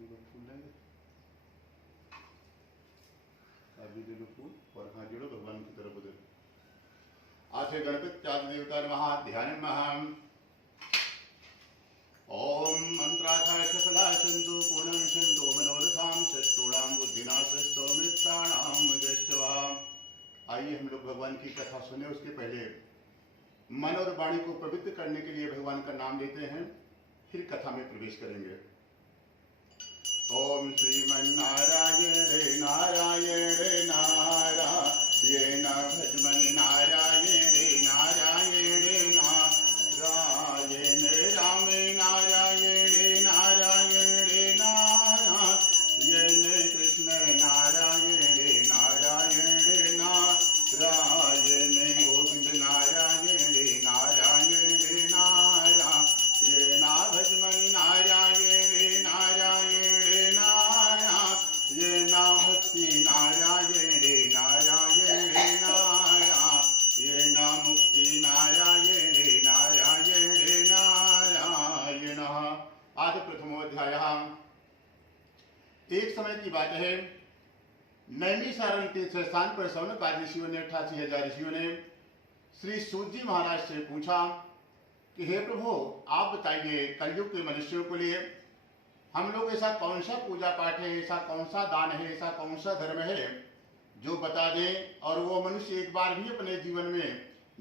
फूल लेंगे, अभी दे दो फूल और हाथ जोड़ो भगवान की तरफ उधर। आथे गणपति चाद देवता नमः ध्यान महम। ओम मंत्राथा सफला सन्तु पूर्णं सन्तु मनोरथां शत्रूणां बुद्धिनाशस्तो मृत्तानां जयश्चवाम। आइए हम लोग भगवान की कथा सुने। उसके पहले मन और वाणी को पवित्र करने के लिए भगवान का नाम लेते हैं, फिर कथा में प्रवेश करेंगे। ओम श्रीमन्नारायण नारायण नारायण भजमन नारायण नारायण नारायण राम नारायण नारायण नारायण कृष्ण नारायण नारायण नारायण गोविंद नारायण नारायण नारायण भजमन नारायण नारायण नारायण भक्ति नारायण नारायण नारायण मुक्ति नारायण नारायण नारायण। आदि प्रथमोध्यायः। एक समय की बात है, नैमिषारण्य तीर्थ स्थान पर सौनकादि ऋषियों ने 88,000 ऋषियों ने श्री सूत जी महाराज से पूछा कि हे प्रभु, आप बताइए कलयुग के मनुष्यों के लिए हम लोग ऐसा कौन सा पूजा पाठ है, ऐसा कौन सा दान है, ऐसा कौन सा धर्म है जो बता दें और वो मनुष्य एक बार भी अपने जीवन में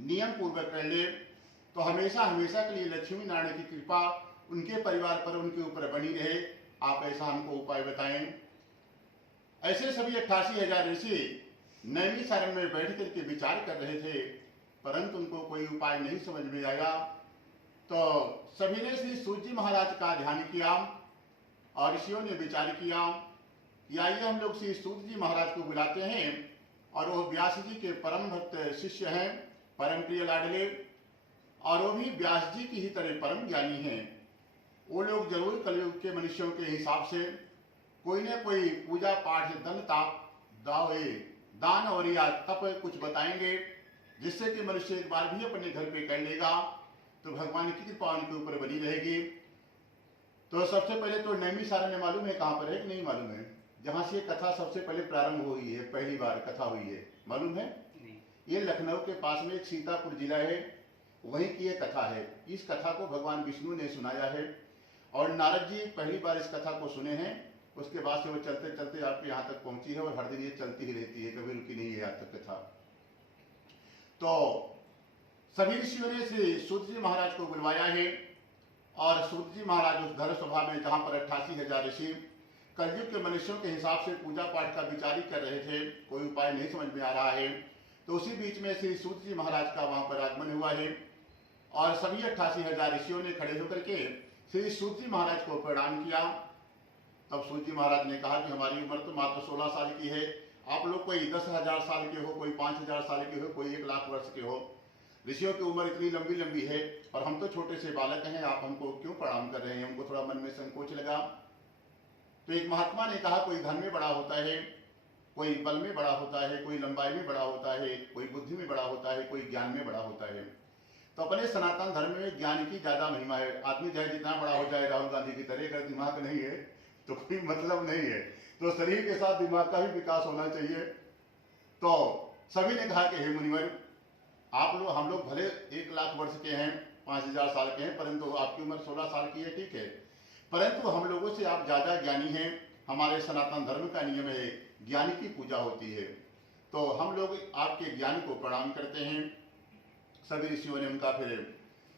नियम पूर्वक कर ले तो हमेशा हमेशा के लिए लक्ष्मी नारायण की कृपा उनके परिवार पर, उनके ऊपर बनी रहे। आप ऐसा हमको उपाय बताएं। ऐसे सभी 88,000 ऋषि नैमिषारण्य में बैठ करके विचार कर रहे थे, परंतु उनको कोई उपाय नहीं समझ में आया। तो सभी ने श्री सूत जी महाराज का ध्यान किया और ऋषियों ने विचार किया कि आइए हम लोग श्री सूत जी महाराज को बुलाते हैं और वो व्यास जी के परम भक्त शिष्य हैं, परम प्रिय लाडले, और वो भी व्यास जी की ही तरह परम ज्ञानी हैं। वो लोग जरूर कलयुग के मनुष्यों के हिसाब से कोई न कोई पूजा पाठ दंड ताप दावे दान और या तप कुछ बताएंगे जिससे कि मनुष्य एक बार भी अपने घर पे कर लेगा तो भगवान की कृपा उनके ऊपर बनी रहेगी। तो सबसे पहले तो नैमिषारण्य मालूम है कहाँ पर है कि नहीं मालूम है? जहाँ से कथा सबसे पहले प्रारंभ हुई है, पहली बार कथा हुई है, मालूम है? नहीं। ये लखनऊ के पास में एक सीतापुर जिला है, वहीं की ये कथा है। इस कथा को भगवान विष्णु ने सुनाया है और नारद जी पहली बार इस कथा को सुने हैं। उसके बाद से वो चलते चलते आपके यहाँ तक पहुंची है और हर दिन ये चलती ही रहती है, कभी रुकी नहीं है यहाँ तक कथा। तो सभी ऋषियों ने श्री सूत जी महाराज को बुलवाया है और सूत जी महाराज उस धर सभा में जहाँ पर 88,000 ऋषि कलयुग के मनुष्यों के हिसाब से पूजा पाठ का विचार कर रहे थे, कोई उपाय नहीं समझ में आ रहा है। तो उसी बीच में श्री सूत जी महाराज का वहां पर आगमन हुआ है और सभी 88,000 ऋषियों ने खड़े होकर के श्री सूत जी महाराज को प्रणाम किया। तब सूत जी महाराज ने कहा कि हमारी उम्र तो मात्र 16 साल की है, आप लोग कोई 10,000 साल के हो, कोई 5,000 साल के हो, कोई 1 लाख वर्ष के हो। ऋषियों की उम्र इतनी लंबी लंबी है और हम तो छोटे से बालक हैं, आप हमको क्यों प्रणाम कर रहे हैं? हमको थोड़ा मन में संकोच लगा। तो एक महात्मा ने कहा कोई धन में बड़ा होता है, कोई बल में बड़ा होता है, कोई लंबाई में बड़ा होता है, कोई बुद्धि में बड़ा होता है, कोई ज्ञान में बड़ा होता है। तो अपने सनातन धर्म में ज्ञान की ज्यादा महिमा है। आदमी चाहे जितना बड़ा हो जाए राहुल गांधी की तरह, अगर दिमाग नहीं है तो कोई मतलब नहीं है। तो शरीर के साथ दिमाग का भी विकास होना चाहिए। तो सभी ने कहा कि हे मुनिवर, आप लोग हम लोग भले 1 लाख वर्ष के हैं, 5,000 साल के हैं, परंतु आपकी उम्र 16 साल की है, ठीक है, परंतु हम लोगों से आप ज्यादा ज्ञानी हैं। हमारे सनातन धर्म का नियम है ज्ञानी की पूजा होती है, तो हम लोग आपके ज्ञान को प्रणाम करते हैं। सभी ऋषियों ने उनका फिर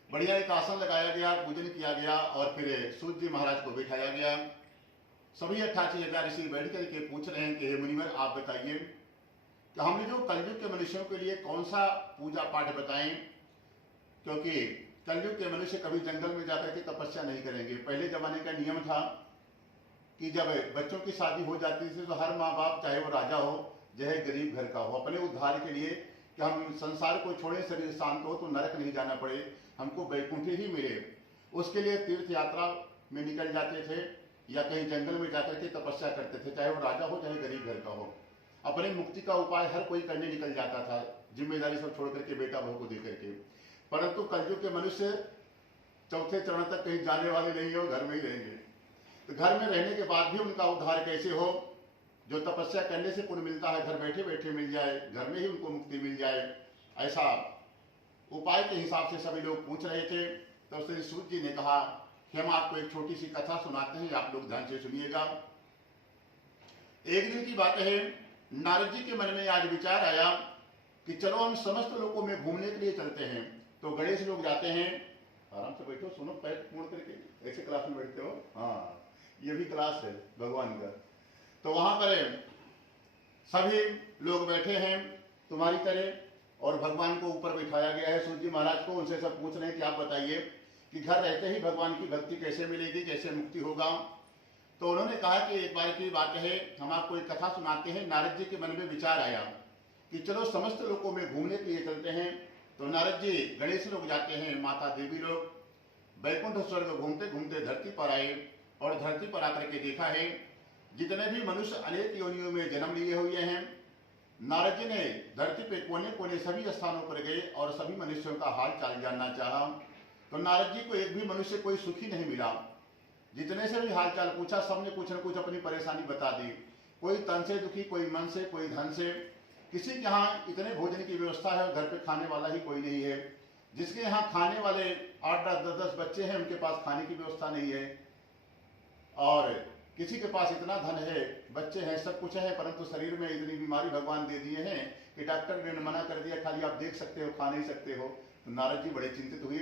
बढ़िया एक आसन लगाया गया, पूजन किया गया और फिर सूत जी महाराज को बिठाया गया। सभी 88,000 ऋषि बैठ करके पूछ रहे हैं कि हे मुनिवर, आप बताइए कि हमने जो कलयुग के मनुष्यों के लिए कौन सा पूजा पाठ बताएं, क्योंकि कलयुग के मनुष्य कभी जंगल में जाकर के तपस्या नहीं करेंगे। पहले जमाने का नियम था कि जब बच्चों की शादी हो जाती थी तो हर माँ बाप, चाहे वो राजा हो चाहे गरीब घर का हो, अपने उद्धार के लिए कि हम संसार को छोड़े, शरीर शांत हो तो नरक नहीं जाना पड़े, हमको वैकुंठ ही मिले, उसके लिए तीर्थ यात्रा में निकल जाते थे या कहीं जंगल में जाकर के तपस्या करते थे, चाहे वो राजा हो चाहे गरीब घर का हो। अपने मुक्ति का उपाय हर कोई करने निकल जाता था, जिम्मेदारी सब छोड़ करके बेटा बहू को दे करके। परंतु कलयुग के मनुष्य चौथे चरण तक कहीं जाने वाले नहीं हो, घर में ही रहेंगे। तो घर में रहने के बाद भी उनका उद्धार कैसे हो, जो तपस्या करने से पुण्य मिलता है घर बैठे बैठे मिल जाए, घर में ही उनको मुक्ति मिल जाए, ऐसा उपाय के हिसाब से सभी लोग पूछ रहे थे। तो श्री सूत जी ने कहा कि हम आपको एक छोटी सी कथा सुनाते हैं, आप लोग ध्यान से सुनिएगा। एक दिन की बात है, नारद जी के मन में आज विचार आया कि चलो हम समस्त लोगों में घूमने के लिए चलते हैं। तो गणेश लोग जाते हैं, आराम से बैठो, सुनो, पैर मोड़ करके ऐसे क्लास में बैठते हो, हाँ ये भी क्लास है भगवान का। तो वहां पर सभी लोग बैठे हैं तुम्हारी तरह, और भगवान को ऊपर बिठाया गया है सूत जी महाराज को। उनसे सब पूछ रहे हैं कि आप बताइए कि घर रहते ही भगवान की भक्ति कैसे मिलेगी, कैसे मुक्ति होगा। तो उन्होंने कहा कि एक बार की बात है, हम आपको एक कथा सुनाते हैं। नारद जी के मन में विचार आया कि चलो समस्त लोगों में घूमने के लिए चलते हैं। तो नारद जी, गणेश लोग जाते हैं, माता देवी लोग वैकुंठ स्वर्ग घूमते घूमते धरती पर आए, और धरती पर आकर के देखा है जितने भी मनुष्य अनेक योनियों में जन्म लिए हुए हैं। नारद जी ने धरती पे कोने कोने सभी स्थानों पर गए और सभी मनुष्यों का हाल चाल जानना चाहा। तो नारद जी को एक भी मनुष्य कोई सुखी नहीं मिला। जितने से भी हाल चाल पूछा, सबने कुछ न कुछ अपनी परेशानी बता दी। कोई तन से दुखी, कोई मन से, कोई धन से। किसी के यहाँ इतने भोजन की व्यवस्था है, घर पे खाने वाला ही कोई नहीं है। जिसके यहाँ खाने वाले 8-10, 10-10 बच्चे हैं, उनके पास खाने की व्यवस्था नहीं है। और किसी के पास इतना धन है, बच्चे हैं, सब कुछ है, परंतु शरीर में इतनी बीमारी भगवान दे दिए हैं कि डॉक्टर ने मना कर दिया, खाली आप देख सकते हो, खा नहीं सकते हो। तो नारद जी बड़े चिंतित हुए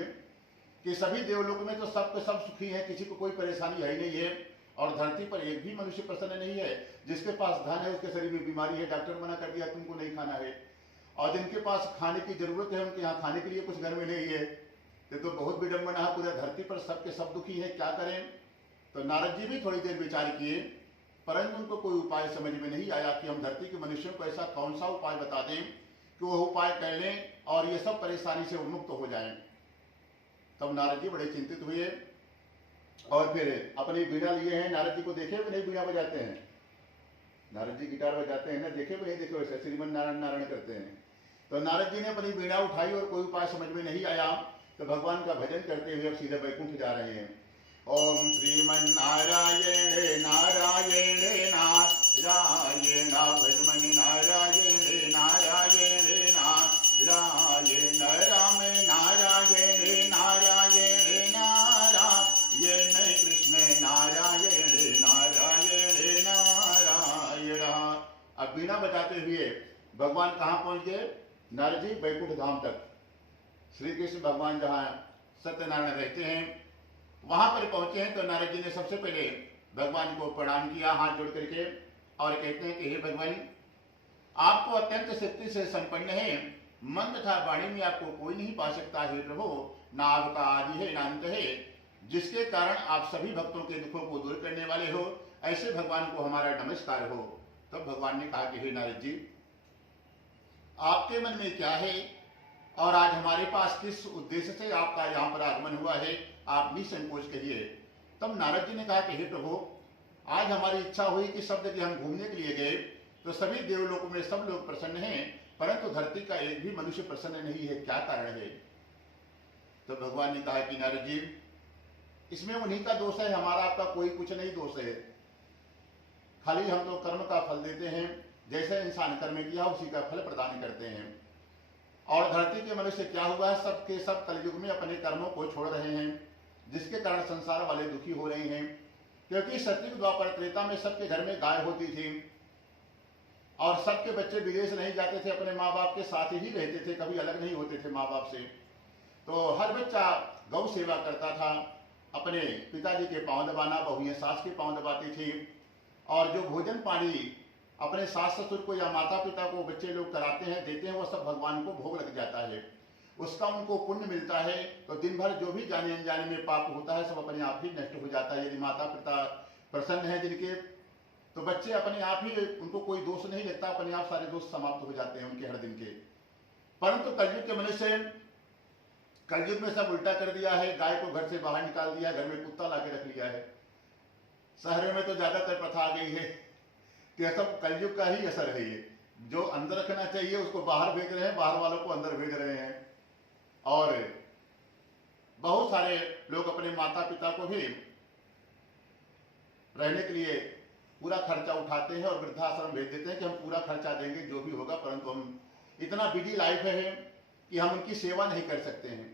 कि सभी देवलोक में तो सब के सब सुखी है, किसी को कोई परेशानी है ही नहीं है, और धरती पर एक भी मनुष्य प्रसन्न नहीं है। जिसके पास धन है उसके शरीर में बीमारी है, डॉक्टर मना कर दिया तुमको नहीं खाना है। और जिनके पास खाने की जरूरत है, उनके यहाँ खाने के लिए कुछ घर में नहीं है। तो बहुत विडंबना है, पूरा धरती पर सबके सब दुखी है, क्या करें। तो नारद जी भी थोड़ी देर विचार किए, परंतु उनको कोई उपाय समझ में नहीं आया कि हम धरती के मनुष्यों को ऐसा कौन सा उपाय बता दें कि वह उपाय कर लें और ये सब परेशानी से उन्मुक्त हो जाएं। तब नारद जी बड़े चिंतित हुए और फिर अपनी बीड़ा लिए हैं। नारद जी को देखे हुए नहीं बीड़ा बजाते हैं, नारद जी गिटार बजाते हैं ना, देखे हुए नहीं देखे वैसे श्रीमन नारायण नारायण करते हैं। तो नारद जी ने अपनी बीड़ा उठाई और कोई उपाय समझ में नहीं आया, तो भगवान का भजन करते हुए अब सीधे वैकुंठ जा रहे हैं। ओम श्रीमन नारायण नारायण नारायण भजमन नारायण नारायण नारायण राम नारायण नारायण नारायण कृष्ण नारायण नारायण नारायण। अब बीना बजाते हुए भगवान कहाँ पहुंच गए? नारद जी वैकुंठ धाम तक। श्री कृष्ण भगवान जहाँ सत्यनारायण रहते हैं वहां पर पहुंचे हैं। तो नारद जी ने सबसे पहले भगवान को प्रणाम किया हाथ जोड़ करके, और कहते हैं कि हे भगवान, आप तो अत्यंत शक्ति से संपन्न है, मन तथा वाणी में आपको कोई नहीं पा सकता। हे प्रभु, ना आपका आदि है ना अंत है, जिसके कारण आप सभी भक्तों के दुखों को दूर करने वाले हो, ऐसे भगवान को हमारा नमस्कार हो। तब भगवान ने कहा कि हे नारद जी, आपके मन में क्या है और आज हमारे पास किस उद्देश्य से आपका यहाँ पर आगमन हुआ है, आप निसंकोच कहिए। तब नारद जी ने कहा कि हे प्रभु, आज हमारी इच्छा हुई कि सब जगह हम घूमने के लिए गए तो सभी देवलोकों में सब लोग प्रसन्न हैं, परंतु धरती का एक भी मनुष्य प्रसन्न नहीं है, क्या कारण है? तो भगवान ने कहा कि नारद जी, इसमें उन्हीं का दोष है, हमारा आपका कोई कुछ नहीं दोष है। खाली हम तो कर्म का फल देते हैं, जैसे इंसान कर्म किया उसी का फल प्रदान करते हैं। और धरती के मनुष्य क्या हुआ है, सब के सब कलयुग में अपने कर्मों को छोड़ रहे हैं, जिसके कारण संसार वाले दुखी हो रहे हैं। क्योंकि सतयुग द्वापर त्रेता में सबके घर में गाय होती थी और सबके बच्चे विदेश नहीं जाते थे, अपने माँ बाप के साथ ही रहते थे, कभी अलग नहीं होते थे माँ बाप से। तो हर बच्चा गौ सेवा करता था, अपने पिताजी के पांव दबाना, बहुएं सास के पांव दबाती थी, और जो भोजन पानी अपने सास ससुर को या माता पिता को बच्चे लोग कराते हैं, देते हैं, वो सब भगवान को भोग लग जाता है, उसका उनको पुण्य मिलता है। तो दिन भर जो भी जाने अनजाने में पाप होता है सब अपने आप ही नष्ट हो जाता है। यदि माता पिता प्रसन्न है जिनके, तो बच्चे अपने आप ही, उनको कोई दोष नहीं लगता, अपने आप सारे दोष समाप्त हो जाते हैं उनके हर दिन के। परंतु कलयुग के मनुष्य, कलयुग में सब उल्टा कर दिया है, गाय को घर से बाहर निकाल दिया, घर में कुत्ता लाके रख लिया है। शहरों में तो ज्यादातर प्रथा आ गई है कि सब कलयुग का ही असर है। ये जो अंदर रखना चाहिए उसको बाहर भेज रहे हैं, बाहर वालों को अंदर भेज रहे हैं। और बहुत सारे लोग अपने माता पिता को भी रहने के लिए पूरा खर्चा उठाते हैं और वृद्धाश्रम भेज देते हैं कि हम पूरा खर्चा देंगे जो भी होगा, परंतु हम इतना बिजी लाइफ है कि हम उनकी सेवा नहीं कर सकते हैं।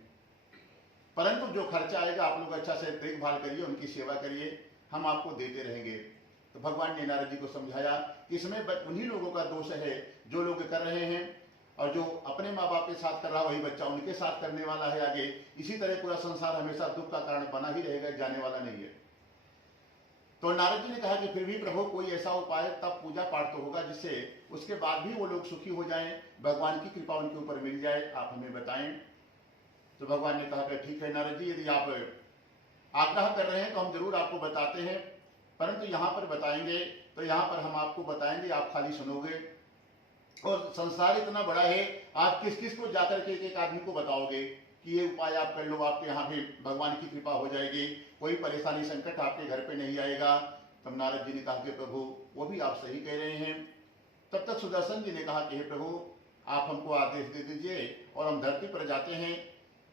परंतु जो खर्चा आएगा आप लोग अच्छा से देखभाल करिए, उनकी सेवा करिए, हम आपको देते रहेंगे। तो भगवान ने नारद जी को समझाया कि इसमें उन्हीं लोगों का दोष है जो लोग कर रहे हैं, और जो अपने माँ बाप के साथ कर रहा वही बच्चा उनके साथ करने वाला है आगे। इसी तरह पूरा संसार हमेशा दुख का कारण बना ही रहेगा, जाने वाला नहीं है। तो नारद जी ने कहा कि फिर भी प्रभु कोई ऐसा उपाय, तब पूजा पाठ तो होगा जिससे उसके बाद भी वो लोग सुखी हो जाएं, भगवान की कृपा उनके ऊपर मिल जाए, आप हमें बताएं। तो भगवान ने कहा कि ठीक है नारद जी, यदि आप आग्रह कर रहे हैं तो हम जरूर आपको बताते हैं, परंतु यहाँ पर बताएंगे तो यहाँ पर हम आपको बताएंगे, आप खाली सुनोगे। और संसार इतना बड़ा है, आप किस किस को जाकर के एक आदमी को बताओगे कि ये उपाय आप कर लो, आपके यहाँ भी भगवान की कृपा हो जाएगी, कोई परेशानी संकट आपके घर पे नहीं आएगा। तब नारद जी ने कहा कि प्रभु वो भी आप सही कह रहे हैं। तब तक सुदर्शन जी ने कहा कि हे प्रभु आप हमको आदेश दे दीजिए और हम धरती पर जाते हैं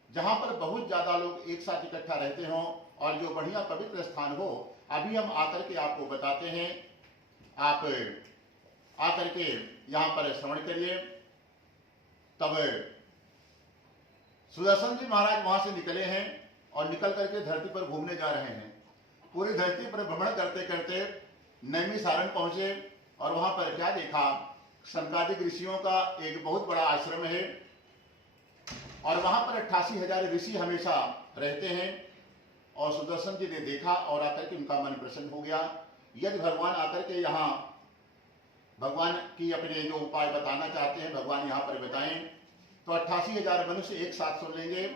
जहाँ पर बहुत ज्यादा लोग एक साथ इकट्ठा रहते हों और जो बढ़िया पवित्र स्थान हो। अभी हम आकर के आपको बताते हैं, आप आकर के यहाँ पर श्रवण करिए। तब सुदर्शन जी महाराज वहां से निकले हैं और निकल करके धरती पर घूमने जा रहे हैं। पूरी धरती पर भ्रमण करते करते नैमिषारण्य पहुंचे और वहां पर क्या देखा, सनकादिक ऋषियों का एक बहुत बड़ा आश्रम है और वहां पर 88,000 ऋषि हमेशा रहते हैं। और सुदर्शन जी ने देखा और आकर के उनका मन प्रसन्न हो गया। यदि भगवान आकर के यहाँ भगवान की अपने जो उपाय बताना चाहते हैं भगवान यहाँ पर बताएं तो 88,000 मनुष्य एक साथ सुन लेंगे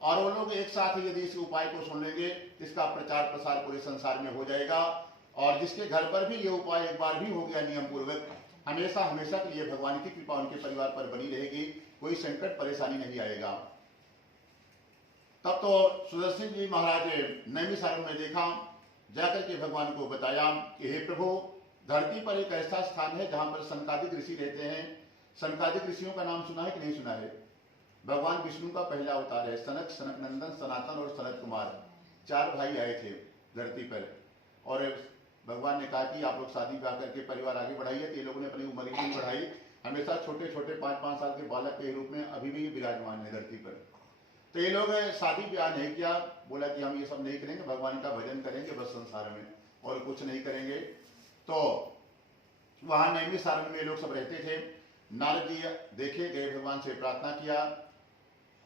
और वो लोग एक साथ यदि इस उपाय को सुन लेंगे इसका प्रचार प्रसार पूरे संसार में हो जाएगा। और जिसके घर पर भी ये उपाय एक बार भी हो गया नियम पूर्वक, हमेशा हमेशा के लिए भगवान की कृपा उनके परिवार पर बनी रहेगी, कोई संकट परेशानी नहीं आएगा। तब तो सुदर्शन जी महाराज नैमिषारण्य में देखा, जाकर के भगवान को बताया कि हे प्रभु धरती पर एक ऐसा स्थान है जहां पर सनकादिक ऋषि रहते हैं। सनकादिक ऋषियों का नाम सुना है कि नहीं सुना है? भगवान विष्णु का पहला अवतार है। सनक, सनक नंदन, सनातन और सनत कुमार 4 भाई आए थे धरती पर और भगवान ने कहा कि आप लोग शादी ब्याह करके परिवार आगे बढ़ाइए। तो ये लोगों ने अपनी उम्र ही नहीं बढ़ाई, हमेशा छोटे छोटे 5-5 साल के बालक के रूप में अभी भी विराजमान है धरती पर। तो ये लोग शादी ब्याह नहीं किया, बोला कि हम ये सब नहीं करेंगे, भगवान का भजन करेंगे बस संसार में और कुछ नहीं करेंगे। तो वहां नैमिषारण्य में लोग सब रहते थे। नारद जी देखे गए, भगवान से प्रार्थना किया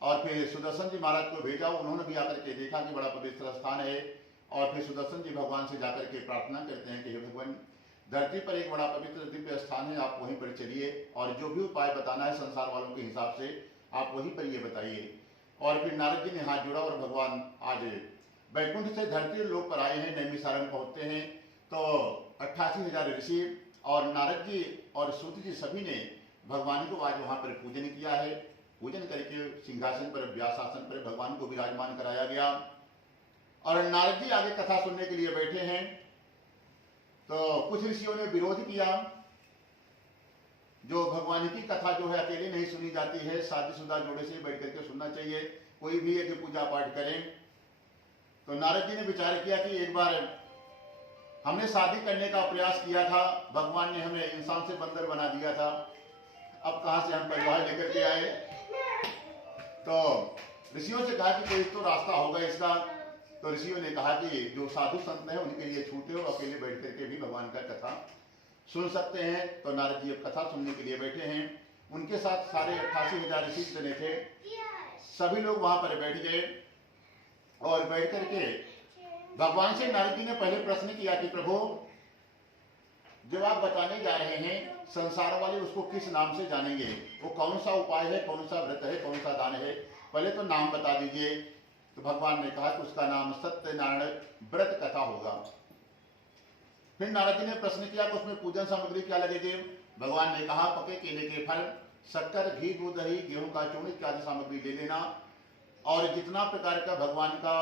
और फिर सुदर्शन जी महाराज को भेजा। उन्होंने भी आकर के देखा कि बड़ा पवित्र स्थान है और फिर सुदर्शन जी भगवान से जाकर के प्रार्थना करते हैं कि हे भगवान धरती पर एक बड़ा पवित्र दिव्य स्थान है, आप वहीं पर चलिए और जो भी उपाय बताना है संसार वालों के हिसाब से आप वहीं पर ये बताइए। और फिर नारद जी ने हाथ जोड़ा और भगवान आज वैकुंठ से धरती लोक पर आए हैं, नैमिषारण्य पहुंचते हैं। तो 88,000 ऋषि और नारद जी और सूत जी सभी ने भगवान को आज वहां पर पूजन किया है। पूजन करके सिंहासन पर, व्यासासन पर भगवान को विराजमान कराया गया और नारद जी आगे कथा सुनने के लिए बैठे हैं। तो कुछ ऋषियों ने विरोध किया, जो भगवान की कथा जो है अकेले नहीं सुनी जाती है, शादीशुदा जोड़े से बैठ करके सुनना चाहिए, कोई भी यदि पूजा पाठ करें। तो नारद जी ने विचार किया कि एक बार हमने शादी करने का प्रयास किया था, भगवान ने हमें इंसान से बंदर बना दिया था, अब कहां से हम परिवार लेकर के आए। तो ऋषियों से कहा कि कोई तो रास्ता होगा इसका। तो ऋषियों ने कहा कि जो साधु संत हैं उनके लिए छूटे हो, अकेले बैठ करके भी भगवान का कथा सुन सकते हैं। तो नारद जी अब कथा सुनने के लिए बैठे हैं, उनके साथ सारे 88,000 ऋषि जने थे, सभी लोग वहां पर बैठ गए और बैठ करके भगवान से नारद जी ने पहले प्रश्न किया कि प्रभु जब आप बताने जा रहे हैं संसार वाले उसको किस नाम से जानेंगे, वो कौन सा उपाय है, कौन सा व्रत है, कौन सा दान है, पहले तो नाम बता दीजिए। तो भगवान ने कहा कि उसका नाम सत्यनारायण व्रत कथा होगा। फिर नारद जी ने प्रश्न किया कि उसमें पूजन सामग्री क्या लगेगी। भगवान ने कहा पके केले के फल, शक्कर, घी, दूध, दही, गेहूं का चूर्ण इत्यादि सामग्री ले लेना और जितना प्रकार का भगवान का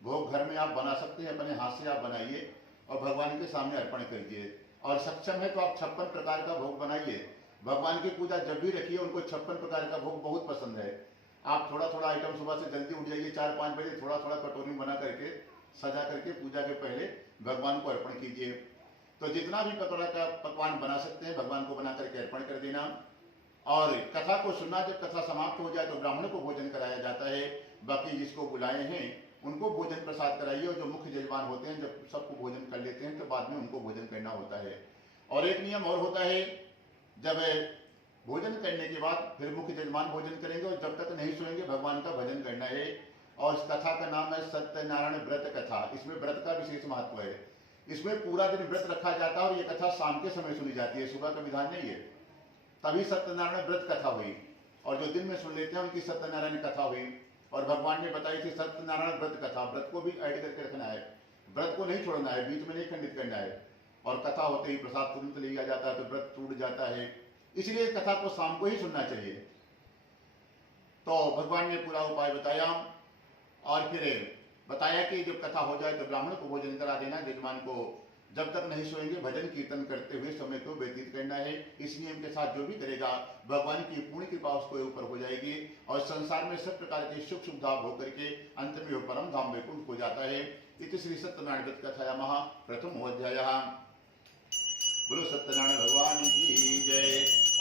भोग घर में आप बना सकते हैं अपने हाथ से आप बनाइए और भगवान के सामने अर्पण करिए। और सक्षम है तो आप 56 प्रकार का भोग बनाइए। भगवान की पूजा जब भी रखिए, उनको 56 प्रकार का भोग बहुत पसंद है। आप थोड़ा थोड़ा आइटम सुबह से जल्दी उठ जाइए, 4-5 बजे थोड़ा थोड़ा कटोरी बना करके सजा करके पूजा के पहले भगवान को अर्पण कीजिए। तो जितना भी पकवान बना सकते हैं भगवान को बना करके अर्पण कर देना। और कथा को सुनना, जब कथा समाप्त हो जाए तो ब्राह्मण को भोजन कराया जाता है। बाकी जिसको बुलाए हैं उनको भोजन प्रसाद कराइए, और जो मुख्य जजमान होते हैं जब सबको भोजन कर लेते हैं तो बाद में उनको भोजन करना होता है। और एक नियम और होता है, जब भोजन करने के बाद फिर मुख्य जजमान भोजन करेंगे और जब तक नहीं सोएंगे भगवान का भजन करना है। और इस कथा का नाम है सत्यनारायण व्रत कथा। इसमें व्रत का विशेष महत्व है। इसमें पूरा दिन व्रत रखा जाता है और ये कथा शाम के समय सुनी जाती है, सुबह का विधान नहीं है। तभी सत्यनारायण व्रत कथा हुई, और जो दिन में सुन लेते हैं उनकी सत्यनारायण कथा हुई। और भगवान ने बताई थी सत्यनारायण व्रत कथा। व्रत को भी ऐड करके रखना है, व्रत को नहीं छोड़ना है, बीच में नहीं खंडित करना है। और कथा होते ही प्रसाद तुरंत लिया जाता है तो व्रत टूट जाता है, इसलिए कथा को शाम को ही सुनना चाहिए। तो भगवान ने पूरा उपाय बताया और फिर बताया कि जब कथा हो जाए तो ब्राह्मण को भोजन करा देना, यजमान को जब तक नहीं सोएंगे भजन कीर्तन करते हुए समय को व्यतीत करना है। इस नियम के साथ जो भी करेगा भगवान की पूर्ण कृपा उसके ऊपर हो जाएगी और संसार में सब प्रकार की सुख सुविधा भोग करके अंत में वो परम धाम वैकुंठ हो जाता है। इति श्री सत्यनारायण व्रत कथायामः प्रथमो अध्यायः। बोलो सत्यनारायण भगवान की जय।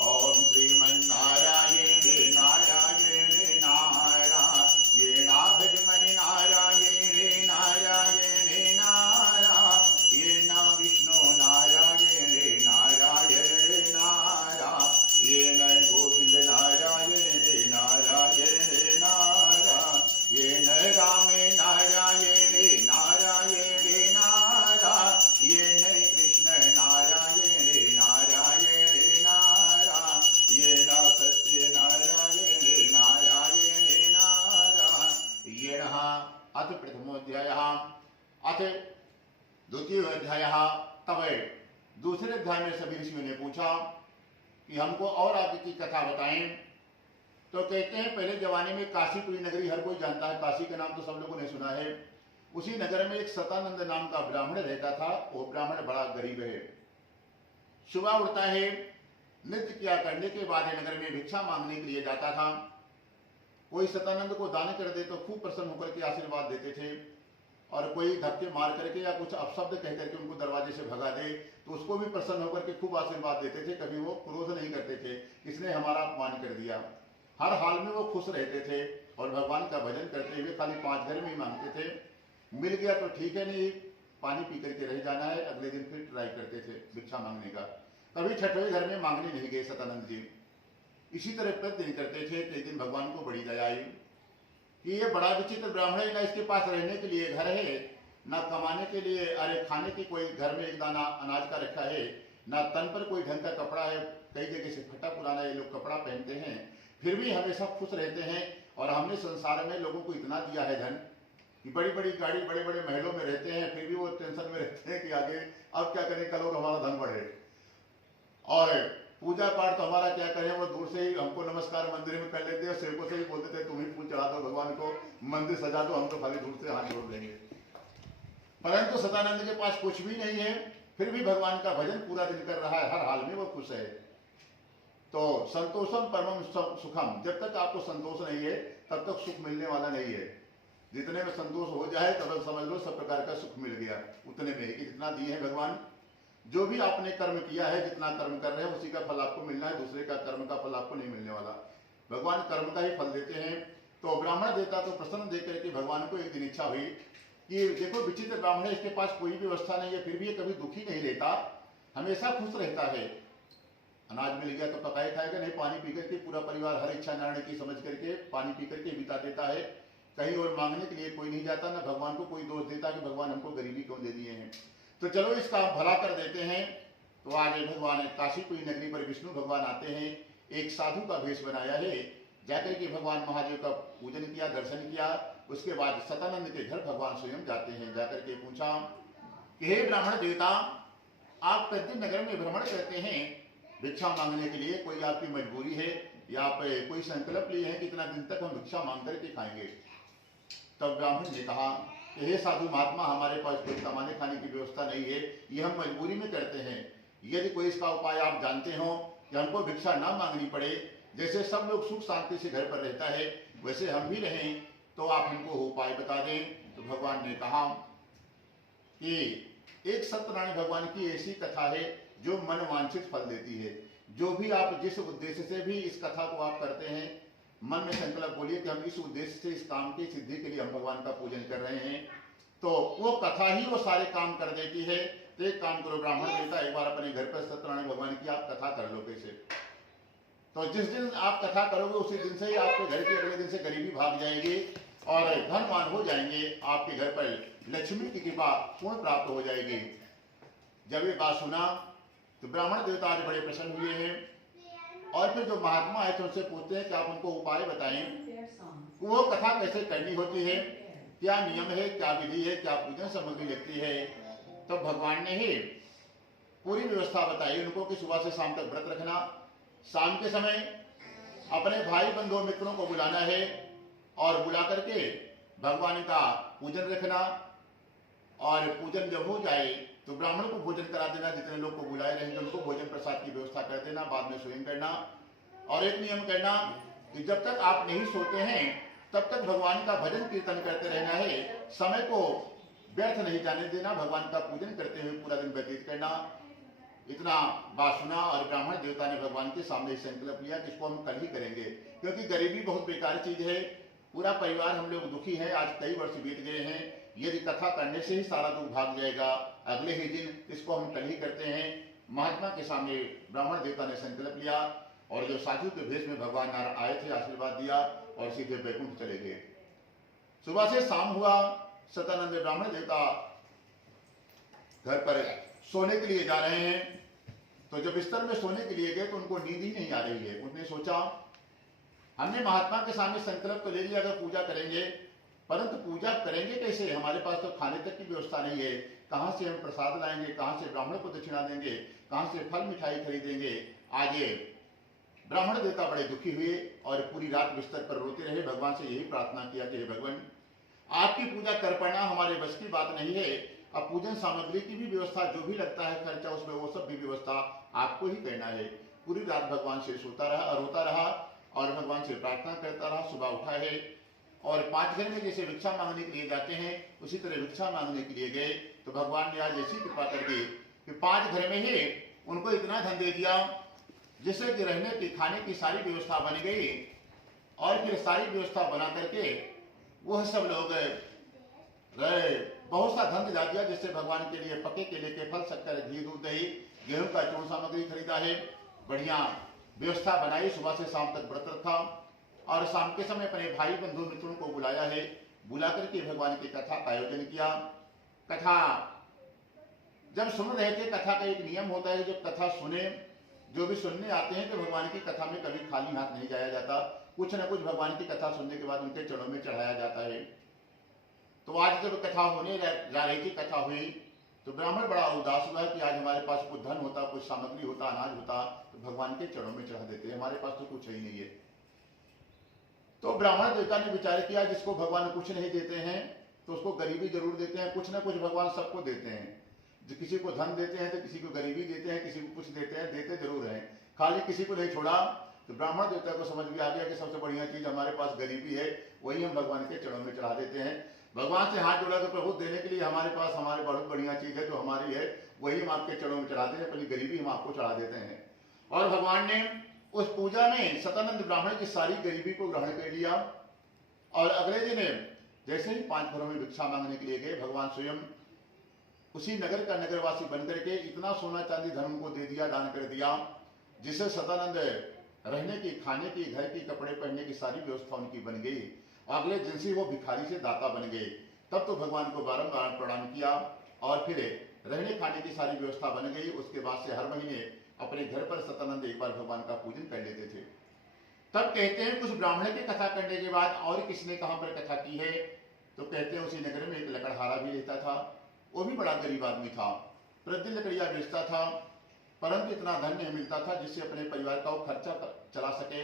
ओम श्रीमन्नारायण नारायण नारायण भजमनि नारायण नारायण नारायण विष्णु नारायण नारायण नारायण गोविंद नारायण नारायण नारायण राम नारायण नारायण नारायण कृष्ण नारायण नारायण नारायण सत्य नारायण नारायण नारायण। अथ प्रथमोऽध्यायः। अथ द्वितीय अध्याय। तब दूसरे अध्याय में सभी ऋषियों ने पूछा कि हमको और आगे की कथा बताएं। तो कहते हैं पहले जमाने में काशीपुरी नगरी हर कोई जानता है, काशी का नाम तो सब लोगों ने सुना है। उसी नगर में एक सतानंद नाम का ब्राह्मण रहता था। वो ब्राह्मण बड़ा गरीब है। सुबह उठता है, नृत्य किया करने के बाद नगर में भिक्षा मांगने के लिए जाता था। कोई सतानंद को दान कर दे तो खूब प्रसन्न होकर के आशीर्वाद देते थे, और कोई धक्के मार करके या कुछ अपशब्द कह करके उनको दरवाजे से भगा दे तो उसको भी प्रसन्न होकर के खूब आशीर्वाद देते थे। कभी वो क्रोध नहीं करते थे किसने हमारा अपमान कर दिया। हर हाल में वो खुश रहते थे और भगवान का भजन करते हुए खाली 5 घर में ही मांगते थे। मिल गया तो ठीक है, नहीं पानी पी करके रह जाना है। अगले दिन फिर ट्राई करते थे भिक्षा मांगने का। कभी 6वें घर में मांगने नहीं गए सतानंद जी। इसी तरह प्रतिदिन करते थे। एक दिन भगवान को बड़ी दया आई कि ये बड़ा विचित्र ब्राह्मण है, ना इसके पास रहने के लिए घर है, ना कमाने के लिए अरे खाने की कोई घर में एक दाना अनाज का रखा है, ना तन पर कोई ढंग का कपड़ा है। कई जगह से फटा पुराना ये लोग कपड़ा पहनते हैं, फिर भी हमेशा खुश रहते हैं। और हमने संसार में लोगों को इतना दिया है धन कि बड़ी बड़ी गाड़ी बड़े बड़े महलों में रहते हैं, फिर भी वो टेंशन में रहते हैं कि आगे अब क्या करें, कल और हमारा धन बढ़े। और पूजा पाठ तो हमारा क्या करें, वो दूर से ही हमको नमस्कार मंदिर में कर लेते हैं, सेवकों से ही बोलते थे तुम ही फूल चढ़ा दो भगवान को, मंदिर सजा दो, हम तो खाली दूर से हाथ जोड़ देंगे। परंतु सदानंद के पास कुछ भी नहीं है, फिर भी भगवान का भजन पूरा दिन कर रहा है, हर हाल में वो खुश है। तो संतोषम परमम सुखम, जब तक आपको संतोष नहीं है तब तक सुख मिलने वाला नहीं है। जितने में संतोष हो जाए तब समझ लो सब प्रकार का सुख मिल गया। उतने में कि जितना दिए हैं भगवान, जो भी आपने कर्म किया है, जितना कर्म कर रहे हैं उसी का फल आपको मिलना है, दूसरे का कर्म का फल आपको नहीं मिलने वाला। भगवान कर्म का ही फल देते हैं। तो ब्राह्मण देता तो प्रसन्न देकर के भगवान को एक दिन इच्छा हुई कि देखो विचित्र ब्राह्मण है, इसके पास कोई भी व्यवस्था नहीं है, फिर भी ये कभी दुखी नहीं रहता, हमेशा खुश रहता है। अनाज मिल गया तो पकाए खाएगा, नहीं पानी पी करके पूरा परिवार हर इच्छा नारायण की समझ करके पानी पी करके बिता देता है। कहीं और मांगने के लिए कोई नहीं जाता, ना भगवान को कोई दोष देता कि भगवान हमको गरीबी क्यों दे दिए हैं। तो चलो इसका भला कर देते हैं। तो आगे भगवान काशीपुरी नगरी पर विष्णु भगवान आते हैं। एक साधु का भेष बनाया है, जाकर के भगवान महादेव का पूजन किया, दर्शन किया। उसके बाद सतानंद के घर भगवान स्वयं जाते हैं। जाकर के पूछा कि हे ब्राह्मण देवता, आप प्रतिदिन नगर में भ्रमण करते हैं भिक्षा मांगने के लिए, कोई आपकी मजबूरी है या आप कोई संकल्प लिए हैं कि इतना दिन तक हम भिक्षा मांग करके खाएंगे। तब ब्राह्मण ने कहा कि हे साधु महात्मा, हमारे पास कोई कमाने खाने की व्यवस्था नहीं है, ये हम मजबूरी में करते हैं। यदि कोई इसका उपाय आप जानते हो कि हमको भिक्षा ना मांगनी पड़े, जैसे सब लोग सुख शांति से घर पर रहता है वैसे हम भी रहें, तो आप हमको उपाय बता दें। तो भगवान ने कहा कि एक सत्यनारायण भगवान की ऐसी कथा है जो मन वांछित फल देती है। जो भी आप जिस उद्देश्य से भी इस कथा को आप करते हैं, मन में संकल्प बोलिए कि हम इस उद्देश्य से इस काम की सिद्धि के लिए हम भगवान का पूजन कर रहे हैं, तो वो कथा ही वो सारे काम कर देती है। तो एक काम करो ब्राह्मण देवता, एक बार अपने घर पर सत्यनारायण भगवान की आप कथा कर लो कैसे। तो जिस दिन आप कथा करोगे उसी दिन से ही आपके घर के अगले दिन से गरीबी भाग जाएगी और धनवान हो जाएंगे, आपके घर पर लक्ष्मी की कृपा पूर्ण प्राप्त हो जाएगी। जब ये बात सुना तो ब्राह्मण देवता आज बड़े प्रसन्न हुए हैं और फिर जो महात्मा आए थे उनसे पूछते हैं कि आप उनको उपाय बताएं, वो कथा कैसे करनी होती है, क्या नियम है, क्या विधि है, क्या पूजन सामग्री लगती है। तो भगवान ने ही पूरी व्यवस्था बताई उनको कि सुबह से शाम तक व्रत रखना, शाम के समय अपने भाई बंधुओं मित्रों को बुलाना है और बुला करके भगवान का पूजन रखना, और पूजन जब हो जाए तो ब्राह्मण को भोजन करा देना, जितने लोग को बुलाए रहेंगे उनको भोजन प्रसाद की व्यवस्था कर देना, बाद में स्वयं करना। और एक नियम करना कि जब तक आप नहीं सोते हैं तब तक भगवान का भजन कीर्तन करते रहना है, समय को व्यर्थ नहीं जाने देना, भगवान का पूजन करते हुए पूरा दिन व्यतीत करना। इतना बात सुना और ब्राह्मण देवता ने भगवान के सामने संकल्प लिया कि इसको हम कल ही करेंगे, क्योंकि गरीबी बहुत बेकार चीज है, पूरा परिवार हम लोग दुखी है, आज कई वर्ष बीत गए हैं, यदि कथा करने से ही सारा दुख भाग जाएगा, अगले ही दिन इसको हम कल ही करते हैं। महात्मा के सामने ब्राह्मण देवता ने संकल्प लिया और जो साधु के भेष में भगवान नारायण आए थे आशीर्वाद दिया और सीधे वैकुंठ चले गए। सुबह से शाम हुआ, सतानंद ब्राह्मण देवता घर पर सोने के लिए जा रहे हैं, तो जब बिस्तर में सोने के लिए गए तो उनको नींद ही नहीं आ रही है। उन्होंने सोचा हमने महात्मा के सामने संकल्प तो ले लिया अगर पूजा करेंगे, परंतु पूजा करेंगे कैसे, हमारे पास तो खाने तक की व्यवस्था नहीं है, कहां से हम प्रसाद लाएंगे, कहां से ब्राह्मण को दक्षिणा देंगे, कहां से फल मिठाई खरीदेंगे। आगे ब्राह्मण देवता बड़े दुखी हुए और पूरी रात बिस्तर पर रोते रहे, भगवान से यही प्रार्थना किया कि हे भगवान आपकी पूजा कर पाना हमारे बस की बात नहीं है, अब पूजन सामग्री की भी व्यवस्था जो भी लगता है खर्चा उसमें वो सब भी व्यवस्था आपको ही करना है। पूरी रात भगवान से रोता रहा और भगवान से प्रार्थना करता रहा। सुबह उठा है और 5 घर में जैसे भिक्षा मांगने के लिए जाते हैं उसी तरह भिक्षा मांगने के लिए गए, तो भगवान ने आज ऐसी कृपा कर दी कि 5 घर में ही उनको इतना धन दे दिया जिससे कि रहने की खाने की सारी व्यवस्था बन गई, और फिर सारी व्यवस्था बना करके वह सब लोग रहे, बहुत सा धन दिला दिया, जिससे भगवान के लिए पके केले के फल, शक्कर, घी, दूध, दही, गेहूं का चूर्ण सामग्री खरीदा है, बढ़िया व्यवस्था बनाई, सुबह से शाम तक व्रत रखा और शाम के समय अपने भाई बंधु मित्रों को बुलाया है, बुला करके भगवान की कथा का आयोजन किया। कथा जब सुन रहे थे, कथा का एक नियम होता है जब कथा सुने, जो भी सुनने आते हैं तो भगवान की कथा में कभी खाली हाथ नहीं जाया जाता, कुछ न कुछ भगवान की कथा सुनने के बाद उनके चरणों में चढ़ाया जाता है। तो आज जब कथा होने जा रही थी, कथा हुई तो ब्राह्मण बड़ा उदास हुआ कि आज हमारे पास कुछ धन होता, कुछ सामग्री होता, अनाज होता तो भगवान के चरणों में चढ़ा देते, हमारे पास तो कुछ ही नहीं है। तो ब्राह्मण देवता ने विचार किया जिसको भगवान कुछ नहीं देते हैं तो उसको गरीबी जरूर देते हैं, कुछ ना कुछ भगवान सबको देते हैं, जो किसी को धन देते हैं तो किसी को गरीबी देते हैं, किसी को कुछ देते हैं, देते जरूर हैं, खाली किसी को नहीं छोड़ा। तो ब्राह्मण देवता को समझ में आ गया कि सबसे बढ़िया चीज हमारे पास गरीबी है, वही हम भगवान के चरणों में चढ़ा देते हैं। भगवान से हाथ जोड़ा तो प्रभु देने के लिए हमारे पास हमारे बहुत बढ़िया चीज है जो हमारी है, वही हम आपके चरणों में चढ़ाते हैं, अपनी गरीबी हम आपको चढ़ा देते हैं। और भगवान ने उस पूजा में सतानंद ब्राह्मण की सारी गरीबी को ग्रहण कर लिया और अगले दिन जैसे ही 5 घरों में भिक्षा मांगने के लिए गए, भगवान स्वयं उसी नगर का नगरवासी बनकर के इतना सोना चांदी धन उनको दे दिया, दान कर दिया, जिससे सतानंद रहने की, खाने की, घर की, कपड़े पहनने की सारी व्यवस्था उनकी बन गई। अगले दिन से वो भिखारी से दाता बन गए। तब तो भगवान को बारंबार प्रणाम किया और फिर रहने खाने की सारी व्यवस्था बन गई। उसके बाद से हर महीने अपने घर पर सतानंद एक बार भगवान का पूजन कर लेते थे। तब कहते हैं कुछ ब्राह्मण की कथा करने के बाद और किसने कहां पर कथा की है, तो कहते हैं उसी नगर में एक लकड़हारा भी रहता था, वो भी बड़ा गरीब आदमी था, प्रतिदिन लकड़ियां बेचता था, परंतु इतना धन नहीं मिलता था जिससे अपने परिवार का वो खर्चा चला सके,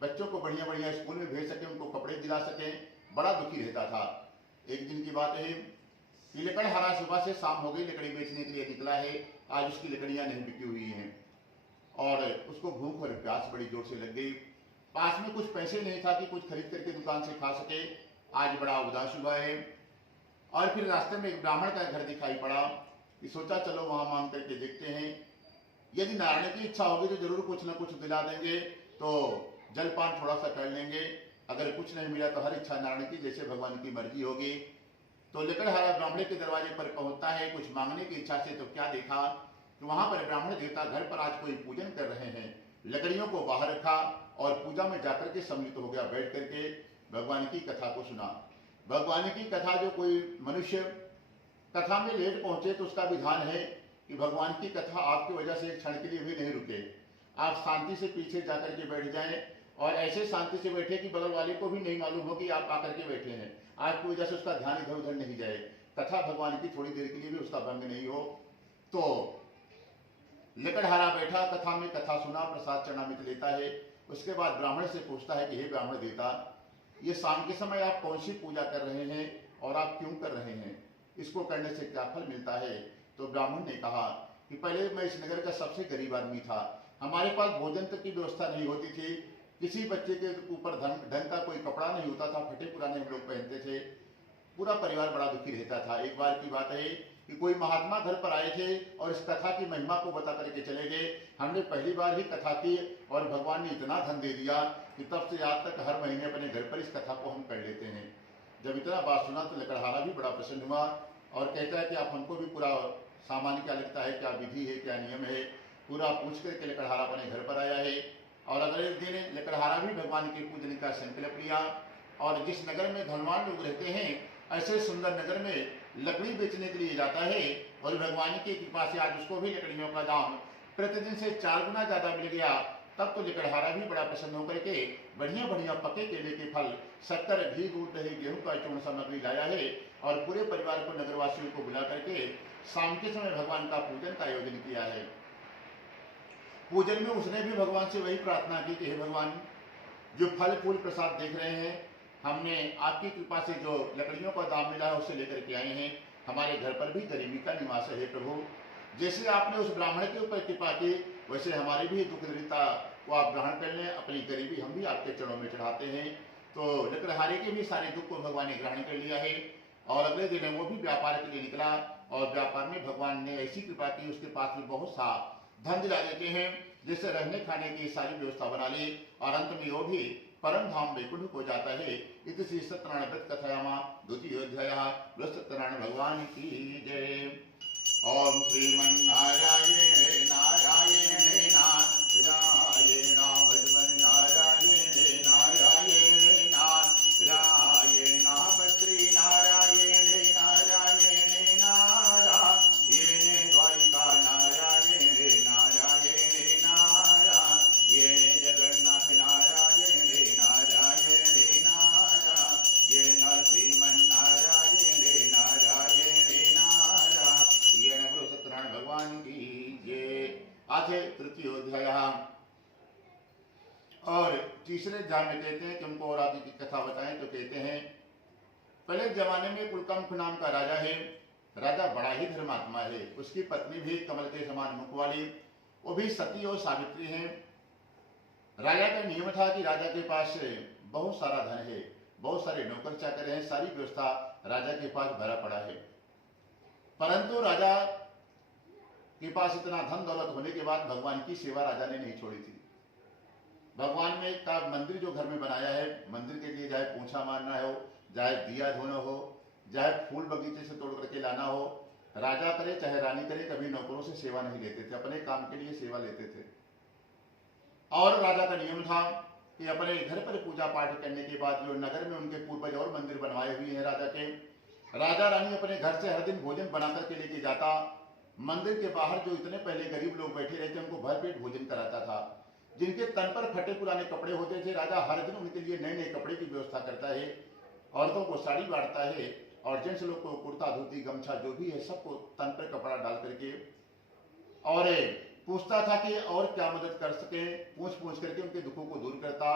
बच्चों को बढ़िया बढ़िया स्कूल में भेज सके, उनको कपड़े दिला सके, बड़ा दुखी रहता था। एक दिन की बात है कि लकड़हारा सुबह से शाम हो गई, लकड़ी बेचने के लिए निकला है, आज उसकी लकड़ियां नहीं बिकी हुई हैं और उसको भूख और प्यास बड़ी जोर से लग गई। पास में कुछ पैसे नहीं था कि कुछ खरीद करके दुकान से खा सके, आज बड़ा उदास हुआ है। और फिर रास्ते में एक ब्राह्मण का घर दिखाई पड़ा, कि सोचा चलो वहां मांग करके देखते हैं, यदि नारायण की इच्छा होगी तो जरूर कुछ न कुछ दिला देंगे, तो जलपान थोड़ा सा कर लेंगे, अगर कुछ नहीं मिला तो हर इच्छा नारायण की, जैसे भगवान की मर्जी होगी। तो लकड़हारा ब्राह्मण के दरवाजे पर पहुंचता है कुछ मांगने की इच्छा से, तो क्या देखा कि वहां पर ब्राह्मण देवता घर पर आज कोई पूजन कर रहे हैं, लकड़ियों को बाहर रखा और पूजा में जाकर के सम्मिलित हो गया, बैठ करके भगवान की कथा को सुना। भगवान की कथा, जो कोई मनुष्य कथा में लेट पहुंचे तो उसका विधान है कि भगवान की कथा आपकी वजह से एक क्षण के लिए भी नहीं रुके, आप शांति से पीछे जाकर के बैठ जाएं और ऐसे शांति से बैठे कि बगल वाले को भी नहीं मालूम हो कि आप आकर के बैठे हैं, आपकी वजह से उसका ध्यान इधर उधर नहीं जाए, कथा भगवान की थोड़ी देर के लिए भी उसका भंग नहीं हो। तो लकड़हारा बैठा, कथा में कथा सुना, प्रसाद चरणामृत लेता है। उसके बाद ब्राह्मण से पूछता है कि हे ब्राह्मण देवता, ये शाम के समय आप कौन सी पूजा कर रहे हैं और आप क्यों कर रहे हैं, इसको करने से क्या फल मिलता है। तो ब्राह्मण ने कहा कि पहले मैं इस नगर का सबसे गरीब आदमी था, हमारे पास भोजन तक की व्यवस्था नहीं होती थी, किसी बच्चे के ऊपर ढंग का कोई कपड़ा नहीं होता था, फटे पुराने हम लोग पहनते थे, पूरा परिवार बड़ा दुखी रहता था। एक बार की बात है कि कोई महात्मा घर पर आए थे और इस कथा की महिमा को बता करके चले गए। हमने पहली बार ही कथा की और भगवान ने इतना धन दे दिया कि तब से आज तक हर महीने अपने घर पर इस कथा को हम कर लेते हैं। जब इतना बात सुना तो लकड़हारा भी बड़ा प्रसन्न हुआ और कहता है कि आप हमको भी पूरा सामान्य क्या लगता है, क्या विधि है, क्या नियम है, पूरा पूछ करके लकड़हारा अपने घर पर आया है। और अगले दिन लकड़हारा भी भगवान के पूजन का संकल्प लिया और जिस नगर में धनवान लोग रहते हैं ऐसे सुंदर नगर में लकड़ी बेचने के लिए जाता है और भगवान की कृपा से आज उसको भी लकड़ियों का दाम प्रतिदिन से 4 गुना ज्यादा मिल गया। तब तो लकड़हारा भी बड़ा प्रसन्न होकर के बढ़िया बढ़िया पके केले के फल, शक्कर, घी, दूध, दही, गेहूं का चूर्ण सामग्री लाया है और पूरे परिवार को, नगरवासियों को बुला करके शाम के समय भगवान का पूजन का आयोजन किया है। पूजन में उसने भी भगवान से वही प्रार्थना की कि हे भगवान, जो फल फूल प्रसाद देख रहे हैं, हमने आपकी कृपा से जो लकड़ियों का दाम मिला है उसे लेकर के आए हैं, हमारे घर पर भी गरीबी का निवास है प्रभु, जैसे आपने उस ब्राह्मण के ऊपर कृपा की वैसे हमारी भी दुख दरिद्रता को आप ग्रहण कर लें, अपनी गरीबी हम भी आपके चरणों में चढ़ाते हैं। तो लकड़हारे के भी सारे दुख को भगवान ने ग्रहण कर लिया है और अगले दिन वो भी व्यापार के लिए निकला और व्यापार में भगवान ने ऐसी कृपा की, उसके पास में बहुत सा धन दिला देते हैं जिससे रहने खाने की सारी व्यवस्था बना ली और अंत में वो भी परम धाम वैकुंठ को जाता है। इति श्री सत्यनारायण व्रत कथायामा द्वितीयोध्यायः। सत्यनारायण भगवान की जय। ओम श्रीमन्नारायण नारायण नारायण भजमन नारायण नारायण नारायण बद्री नारायण नारायण नारायण द्वारिका नारायण नारायण नारायण जगन्नाथ नारायण नारायण नारायण श्रीमन्नारायण नारायण नारायण। बोलो सत्यनारायण भगवान की जय। आज है तृतीयोध्याय और तीसरे अध्याय में कहते हैं कि हमको और आगे की कथा बताएं तो कहते हैं पहले जमाने में कुलकंठ नाम का राजा है, राजा बड़ा ही धर्मात्मा है, उसकी पत्नी भी कमल के समान मुख वाली, वो भी सती और सावित्री हैं। राजा का नियम था कि राजा के पास बहुत सारा धन है, बहुत सारे नौकर चाकर हैं, सारी व्यवस्था राजा के पास भरा पड़ा है, परंतु राजा के पास इतना धन दौलत होने के बाद भगवान की सेवा राजा ने नहीं छोड़ी थी। भगवान में का मंदिर जो घर में बनाया है, मंदिर के लिए चाहे पूछा मारना हो, चाहे दिया धोना हो, चाहे फूल बगीचे से तोड़ करके लाना हो, राजा करे चाहे रानी करे, कभी नौकरों से सेवा नहीं लेते थे, अपने काम के लिए सेवा लेते थे। और राजा का नियम था कि अपने घर पर पूजा पाठ करने के बाद जो नगर में उनके पूर्वज और मंदिर बनवाए हुए हैं राजा के, राजा रानी अपने घर से हर दिन भोजन बना करके लेके जाता, मंदिर के बाहर जो इतने पहले गरीब लोग बैठे रहते उनको भरपेट भोजन कराता था। जिनके तन पर फटे पुराने कपड़े होते थे, राजा हर दिन उनके लिए नए नए कपड़े की व्यवस्था करता है, औरतों को साड़ी बांटता है और जेंट्स लोग को कुर्ता धोती गमछा जो भी है सबको तन पर कपड़ा डाल करके और पूछता था कि और क्या मदद कर सके, पूछ पूछ करके उनके दुखों को दूर करता।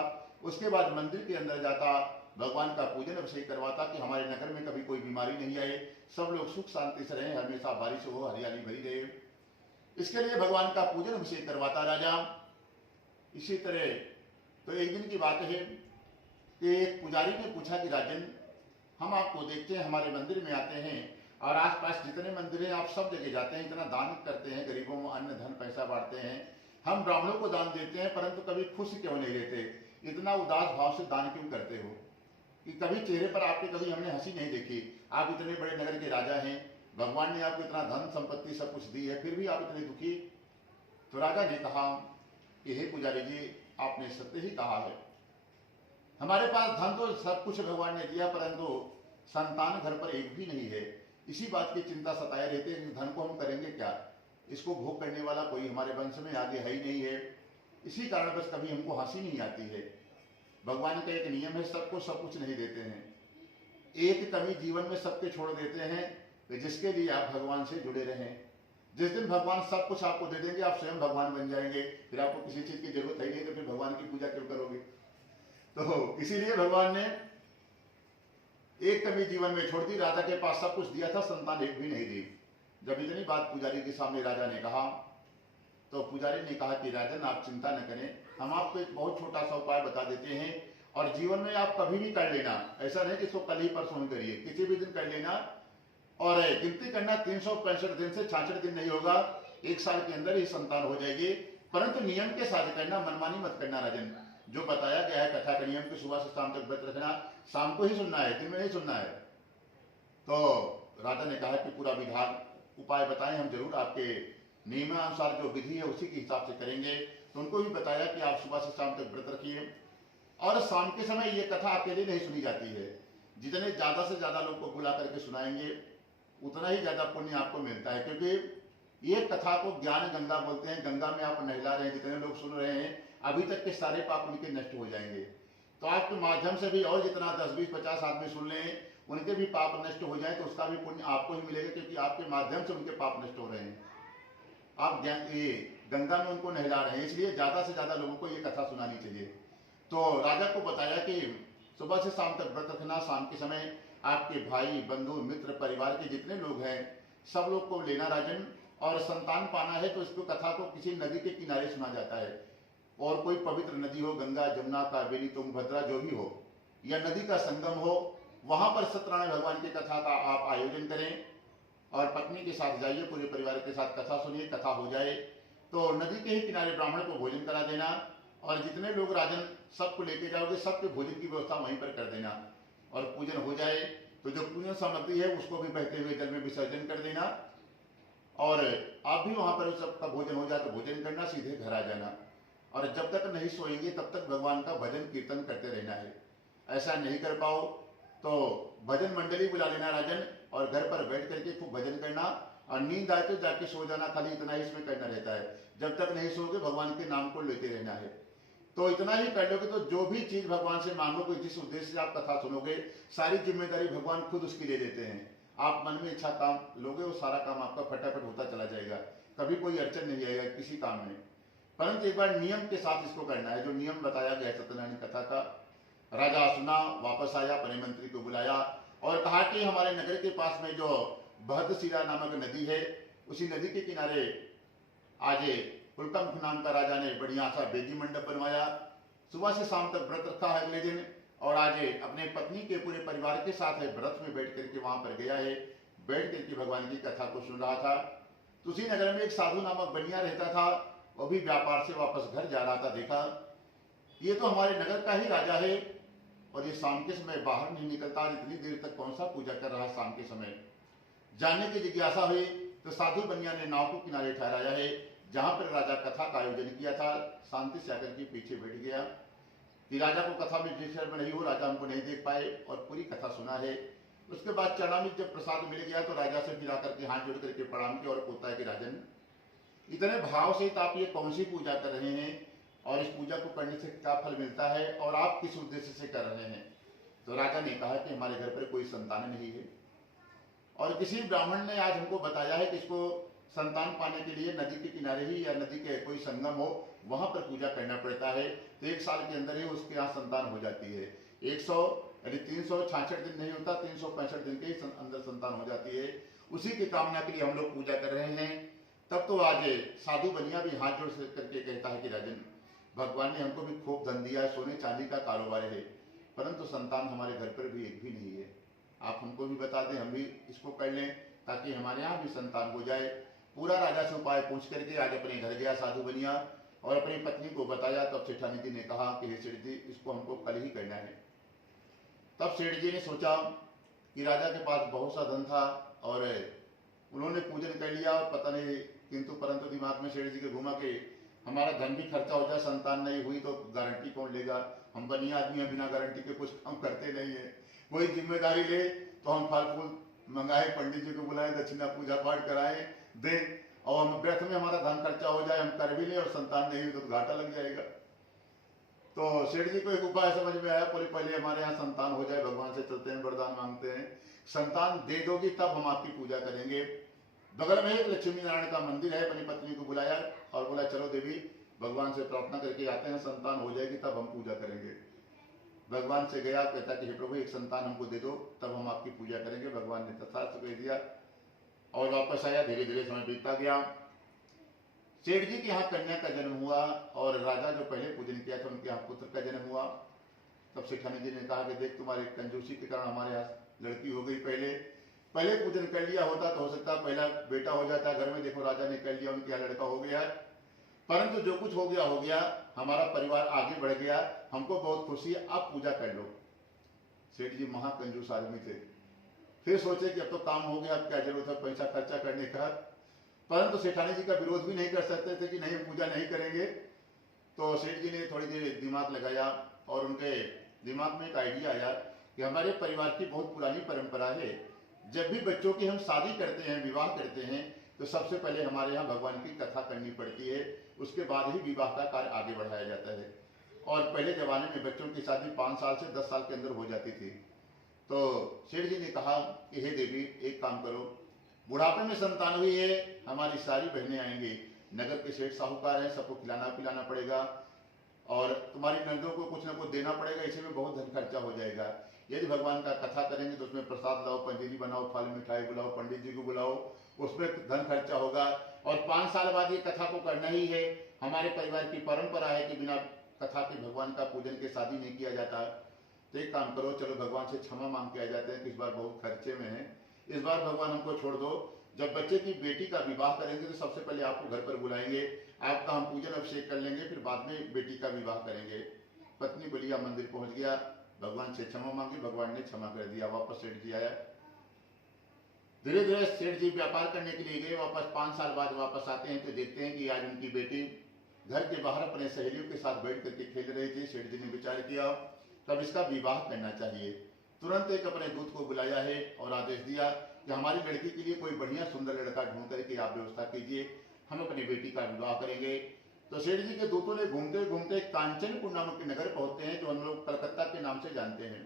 उसके बाद मंदिर के अंदर जाता, भगवान का पूजन अभिषेक करवाता कि हमारे नगर में कभी कोई बीमारी नहीं आए, सब लोग सुख शांति से रहें, हमेशा बारिश हो, हरियाली भरी रहे, इसके लिए भगवान का पूजन अभिषेक करवाता राजा। इसी तरह तो एक दिन की बात है कि एक पुजारी ने पूछा कि राजन, हम आपको देखते हैं, हमारे मंदिर में आते हैं और आसपास जितने मंदिर हैं आप सब जगह जाते हैं, इतना दान करते हैं, गरीबों में अन्न धन पैसा बांटते हैं, हम ब्राह्मणों को दान देते हैं, परंतु कभी खुश क्यों नहीं रहते? इतना उदास भाव से दान क्यों करते हो कि कभी चेहरे पर आपके कभी हमने हंसी नहीं देखी? आप इतने बड़े नगर के राजा हैं, भगवान ने आपको इतना धन संपत्ति सब कुछ दी है, फिर भी आप इतने दुखी? तो राजा ने कहा कि हे पुजारी जी, आपने सत्य ही कहा है, हमारे पास धन तो सब कुछ भगवान ने दिया, परंतु संतान घर पर एक भी नहीं है। इसी बात की चिंता सताए रहते हैं कि धन को हम करेंगे क्या, इसको भोग करने वाला कोई हमारे वंश में आगे है ही नहीं है। इसी कारण बस कभी हमको हंसी नहीं आती है। भगवान का एक नियम है, सबको सब कुछ नहीं देते हैं, एक कमी जीवन में सबके छोड़ देते हैं, जिसके लिए आप भगवान से जुड़े रहें। जिस दिन भगवान सब कुछ आपको दे देंगे, आप स्वयं भगवान बन जाएंगे, फिर आपको किसी चीज की जरूरत है नहीं, तो फिर भगवान की पूजा क्यों करोगे? तो इसीलिए भगवान ने एक कमी जीवन में छोड़ दी। राजा के पास सब कुछ दिया था, संतान एक भी नहीं दी। जब इतनी बात पुजारी के सामने राजा ने कहा, तो पुजारी ने कहा कि राजन, आप चिंता न करें, हम आपको एक बहुत छोटा सा उपाय बता देते हैं, और जीवन में आप कभी भी कर लेना, ऐसा नहीं कि इसको कल ही परसों ही करिए, किसी भी दिन कर लेना। और गिनती करना 365 दिन से 66 दिन नहीं होगा, एक साल के अंदर ही संतान हो जाएगी। परंतु नियम के साथ करना, मनमानी मत करना राजन। जो बताया गया है कथा का नियम कि सुबह से शाम तक व्रत रखना, शाम को ही सुनना है, दिन में नहीं सुनना है। तो राजा ने कहा कि पूरा विधान उपाय बताएं, हम जरूर आपके नियमानुसार जो विधि है उसी के हिसाब से करेंगे। तो उनको भी बताया कि आप सुबह से शाम तक व्रत रखिए, और शाम के समय ये कथा अकेले नहीं सुनी जाती है, जितने ज्यादा से ज्यादा लोग को बुला करके सुनाएंगे उतना ही ज्यादा पुण्य आपको मिलता है। क्योंकि ये कथा को ज्ञान गंगा बोलते हैं, गंगा में आप नहला रहे हैं, जितने लोग सुन रहे हैं अभी तक के सारे पाप उनके नष्ट हो जाएंगे। तो आपके माध्यम से भी और जितना 10, 20, 50 आदमी सुन लें, उनके भी पाप नष्ट हो जाए, तो उसका भी पुण्य आपको ही मिलेगा, क्योंकि आपके माध्यम से उनके पाप नष्ट हो रहे हैं। आप ये गंगा में उनको नहला रहे हैं, इसलिए ज्यादा से ज्यादा लोगों को ये कथा सुनानी चाहिए। तो राजा को बताया कि सुबह से शाम तक व्रत रखना, शाम के समय आपके भाई बंधु मित्र परिवार के जितने लोग हैं सब लोग को लेना राजन। और संतान पाना है तो इसको कथा को किसी नदी के किनारे सुना जाता है, और कोई पवित्र नदी हो, गंगा जमुना कावेरी तुंगभद्रा जो भी हो, या नदी का संगम हो, वहां पर सत्यनारायण भगवान की कथा का आप आयोजन करें, और पत्नी के साथ जाइए, पूरे परिवार के साथ कथा सुनिए। कथा हो जाए तो नदी के ही किनारे ब्राह्मण को भोजन करा देना, और जितने लोग राजन सबको लेके जाओगे, सबके भोजन की व्यवस्था वहीं पर कर देना। और पूजन हो जाए तो जो पूजन सामग्री है उसको भी बहते हुए जल में विसर्जन कर देना, और आप भी वहां पर सबका भोजन हो जाए तो भोजन करना, सीधे घर आ जाना। और जब तक नहीं सोएंगे तब तक भगवान का भजन कीर्तन करते रहना है। ऐसा नहीं कर पाओ तो भजन मंडली बुला लेना राजन, और घर पर बैठ करके खूब भजन करना, और नींद आए तो जाके सो जाना, खाली इतना ही इसमें करना रहता है। जब तक नहीं सोओगे भगवान के नाम को लेते रहना है। तो इतना ही कर लोगे तो जो भी चीज भगवान से मांगोगे, जिस उद्देश्य से आप कथा सुनोगे, सारी जिम्मेदारी भगवान खुद उसकी ले लेते हैं। आप मन में इच्छा काम लोगे, वो सारा काम आपका फटाफट होता चला जाएगा, कभी कोई अड़चन नहीं आएगा किसी काम में। परंतु एक बार नियम के साथ इसको करना है, जो नियम बताया गया सत्यनारायण कथा का। राजा सुना, वापस आया, अपने मंत्री को बुलाया और कहा कि हमारे नगर के पास में जो बहदशिला नामक नदी है, उसी नदी के किनारे आज पुलकंठ नाम का राजा ने बढ़िया सा वेदी मंडप बनवाया। सुबह से शाम तक व्रत रखा है अगले दिन, और आज अपने पत्नी के पूरे परिवार के साथ है व्रत में बैठ करके वहां पर गया है, बैठ करके भगवान की कथा को सुन रहा था। तो उसी नगर में एक साधु नामक बनिया रहता था, वो भी व्यापार से वापस घर जा रहा था। देखा ये तो हमारे नगर का ही राजा है, और ये शाम के समय बाहर नहीं निकलता, इतनी देर तक कौन सा पूजा कर रहा है शाम के समय। जानने की जिज्ञासा हुई तो साधु बनिया ने नाव को किनारे ठहराया है, जहां पर राजा कथा का आयोजन किया था। शांति से आकर के पीछे बैठ गया कि राजा को कथा में डिस्टर्ब नहीं हो, राजा हमको नहीं देख पाए, और पूरी कथा सुना है। उसके बाद चरणामृत जब प्रसाद मिल गया तो राजा से फिर आकर के हाथ जोड़ करके प्रणाम किया और पूछता है कि राजन, इतने भाव से आप ये कौन सी पूजा कर रहे हैं, और इस पूजा को करने से क्या फल मिलता है, और आप किस उद्देश्य से कर रहे हैं? तो राजा ने कहा कि हमारे घर पर कोई संतान नहीं है, और किसी ब्राह्मण ने आज हमको बताया है कि इसको संतान पाने के लिए नदी के किनारे ही या नदी के कोई संगम हो, वहां पर पूजा करना पड़ता है, तो एक साल के अंदर ही उसके यहाँ संतान हो जाती है। 366 दिन नहीं होता, 365 दिन के अंदर संतान हो जाती है। उसी की कामना के लिए हम लोग पूजा कर रहे हैं। तब तो आज साधु बनिया भी हाथ जोड़ करके कहता है कि राजन, भगवान ने हमको भी खूब धन दिया है, सोने चांदी का कारोबार है, परंतु संतान हमारे घर पर भी एक भी नहीं है। आप हमको भी बता दें, हम भी इसको कर लें। ताकि हमारे यहाँ भी संतान हो जाए। पूरा राजा से उपाय पूछ करके आज अपने घर गया साधु बनिया और अपनी पत्नी को बताया। तब सेठानी जी ने कहा कि हे सेठ जी, इसको हमको कल ही करना है। तब सेठ जी ने सोचा कि राजा के पास बहुत सा धन था और उन्होंने पूजन कर लिया और पता नहीं किंतु परंतु दिमाग में सेठ जी के घुमा के हमारा धन भी खर्चा हो जाए, संतान नहीं हुई तो गारंटी कौन लेगा, हम बनिया आदमी हैं, बिना गारंटी के कुछ काम करते नहीं है, कोई जिम्मेदारी ले तो हम फल फूल मंगाए, पंडित जी को बुलाए, दक्षिणा पूजा पाठ कराए दें और हम व्यर्थ में हमारा धन खर्चा हो जाए, हम कर भी ले और संतान नहीं हुई तो घाटा लग जाएगा। तो सेठ जी को एक उपाय समझ में आया, बोले पहले हमारे यहाँ संतान हो जाए, भगवान से चलते हैं, वरदान मांगते हैं, संतान दे दोगी तब हम आपकी पूजा करेंगे। बगल में एक लक्ष्मी नारायण का मंदिर है, अपनी पत्नी को बुलाया और बोला चलो देवी भगवान से प्रार्थना करके आते हैं, संतान हो जाएगी तब हम पूजा करेंगे। भगवान से गया, कहता कि हे प्रभु एक संतान हमको दे दो तब हम आपकी पूजा करेंगे। भगवान ने तथास्तु कह दिया और वापस आया। धीरे धीरे समय बीतता गया। सेठ जी के यहाँ कन्या का जन्म हुआ और राजा जो पहले पूजन किया था उनके यहाँ पुत्र का जन्म हुआ। तब सेठानी जी ने कहा कि देख तुम्हारे कंजूसी के कारण हमारे यहाँ लड़की हो गई, पहले पूजन कर लिया होता तो हो सकता पहला बेटा हो जाता, घर में देखो राजा ने कर लिया, उनके यहाँ लड़का हो गया, परंतु जो कुछ हो गया, हमारा परिवार आगे बढ़ गया, हमको बहुत खुशी है, आप पूजा कर लो। सेठ जी महाकंजूस आदमी थे, फिर सोचे कि अब तो काम हो गया, अब क्या जरूरत है पैसा खर्चा करने का, परंतु सेठानी जी का विरोध भी नहीं कर सकते थे कि नहीं पूजा नहीं करेंगे। तो सेठ जी ने थोड़ी देर दिमाग लगाया और उनके दिमाग में एक आइडिया आया कि हमारे परिवार की बहुत पुरानी परंपरा है, जब भी बच्चों की हम शादी करते हैं, विवाह करते हैं, तो सबसे पहले हमारे यहाँ भगवान की कथा करनी पड़ती है, उसके बाद ही विवाह का कार्य आगे बढ़ाया जाता है। और पहले जमाने में बच्चों की शादी 5 साल से 10 साल के अंदर हो जाती थी। तो सेठ जी ने कहा कि हे देवी एक काम करो, बुढ़ापे में संतान हुई है, हमारी सारी बहनें आएंगी, नगर के सेठ साहूकार हैं, सबको खिलाना पिलाना पड़ेगा और तुम्हारी नंदों को कुछ ना कुछ देना पड़ेगा, इसी में बहुत धन खर्चा हो जाएगा। यदि भगवान का कथा करेंगे तो उसमें प्रसाद लाओ, पंजीरी बनाओ, फल मिठाई बुलाओ, पंडित जी को बुलाओ, उसमें धन खर्चा होगा और 5 साल बाद ये कथा को करना ही है। हमारे परिवार की परंपरा है कि बिना कथा के भगवान का पूजन के शादी नहीं किया जाता। तो एक काम करो, चलो भगवान से क्षमा मांग के आ जाते हैं कि इस बार बहुत खर्चे में है, इस बार भगवान हमको छोड़ दो। जब बच्चे की बेटी का विवाह करेंगे तो सबसे पहले आपको घर पर बुलाएंगे, आपका हम पूजन अभिषेक कर लेंगे, फिर बाद में बेटी का विवाह करेंगे। पत्नी बलिया मंदिर पहुंच गया, भगवान से क्षमा मांगी, भगवान ने क्षमा कर दिया। वापस सेठ जी आया, धीरे धीरे सेठ जी व्यापार करने के लिए गए। वापस 5 साल बाद वापस आते हैं तो देखते हैं कि आज उनकी बेटी घर के बाहर अपने सहेलियों के साथ बैठ करके खेल रही थी। सेठ जी ने विचार किया तब इसका विवाह करना चाहिए। तुरंत एक अपने दूत को बुलाया है और आदेश दिया कि हमारी लड़की के लिए कोई बढ़िया सुंदर लड़का ढूंढ करके आप व्यवस्था कीजिए, हम अपनी बेटी का विवाह करेंगे। तो सेठ जी के दूतों ने घूमते घूमते कांचनपुर नामक के नगर पहुंचते हैं, जो हम लोग कलकत्ता के नाम से जानते हैं।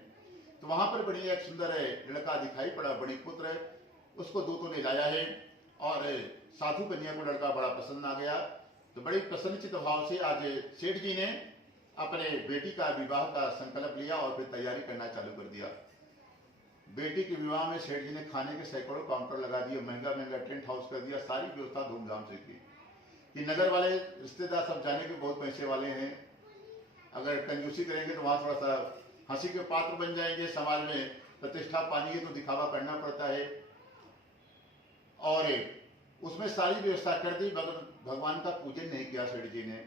तो वहां पर बढ़िया एक सुंदर लड़का दिखाई पड़ा, बड़ी पुत्र, उसको दूतों ने लाया है और साधु कन्या को लड़का बड़ा पसंद आ गया। तो बड़ी प्रसन्नचित भाव से आज सेठ जी ने अपने बेटी का विवाह का संकल्प लिया और फिर तैयारी करना चालू कर दिया। बेटी के विवाह में सेठ जी ने खाने के सैकड़ों काउंटर लगा दिए, महंगा महंगा टेंट हाउस कर दिया, सारी व्यवस्था धूमधाम से की कि नगर वाले रिश्तेदार सब जाने के बहुत पैसे वाले हैं, अगर कंजूसी करेंगे तो वहां थोड़ा सा हंसी के पात्र बन जाएंगे, समाज में प्रतिष्ठा पानी है तो दिखावा करना पड़ता है। और उसमें सारी व्यवस्था कर दी, मगर भगवान का पूजन नहीं किया सेठ जी ने।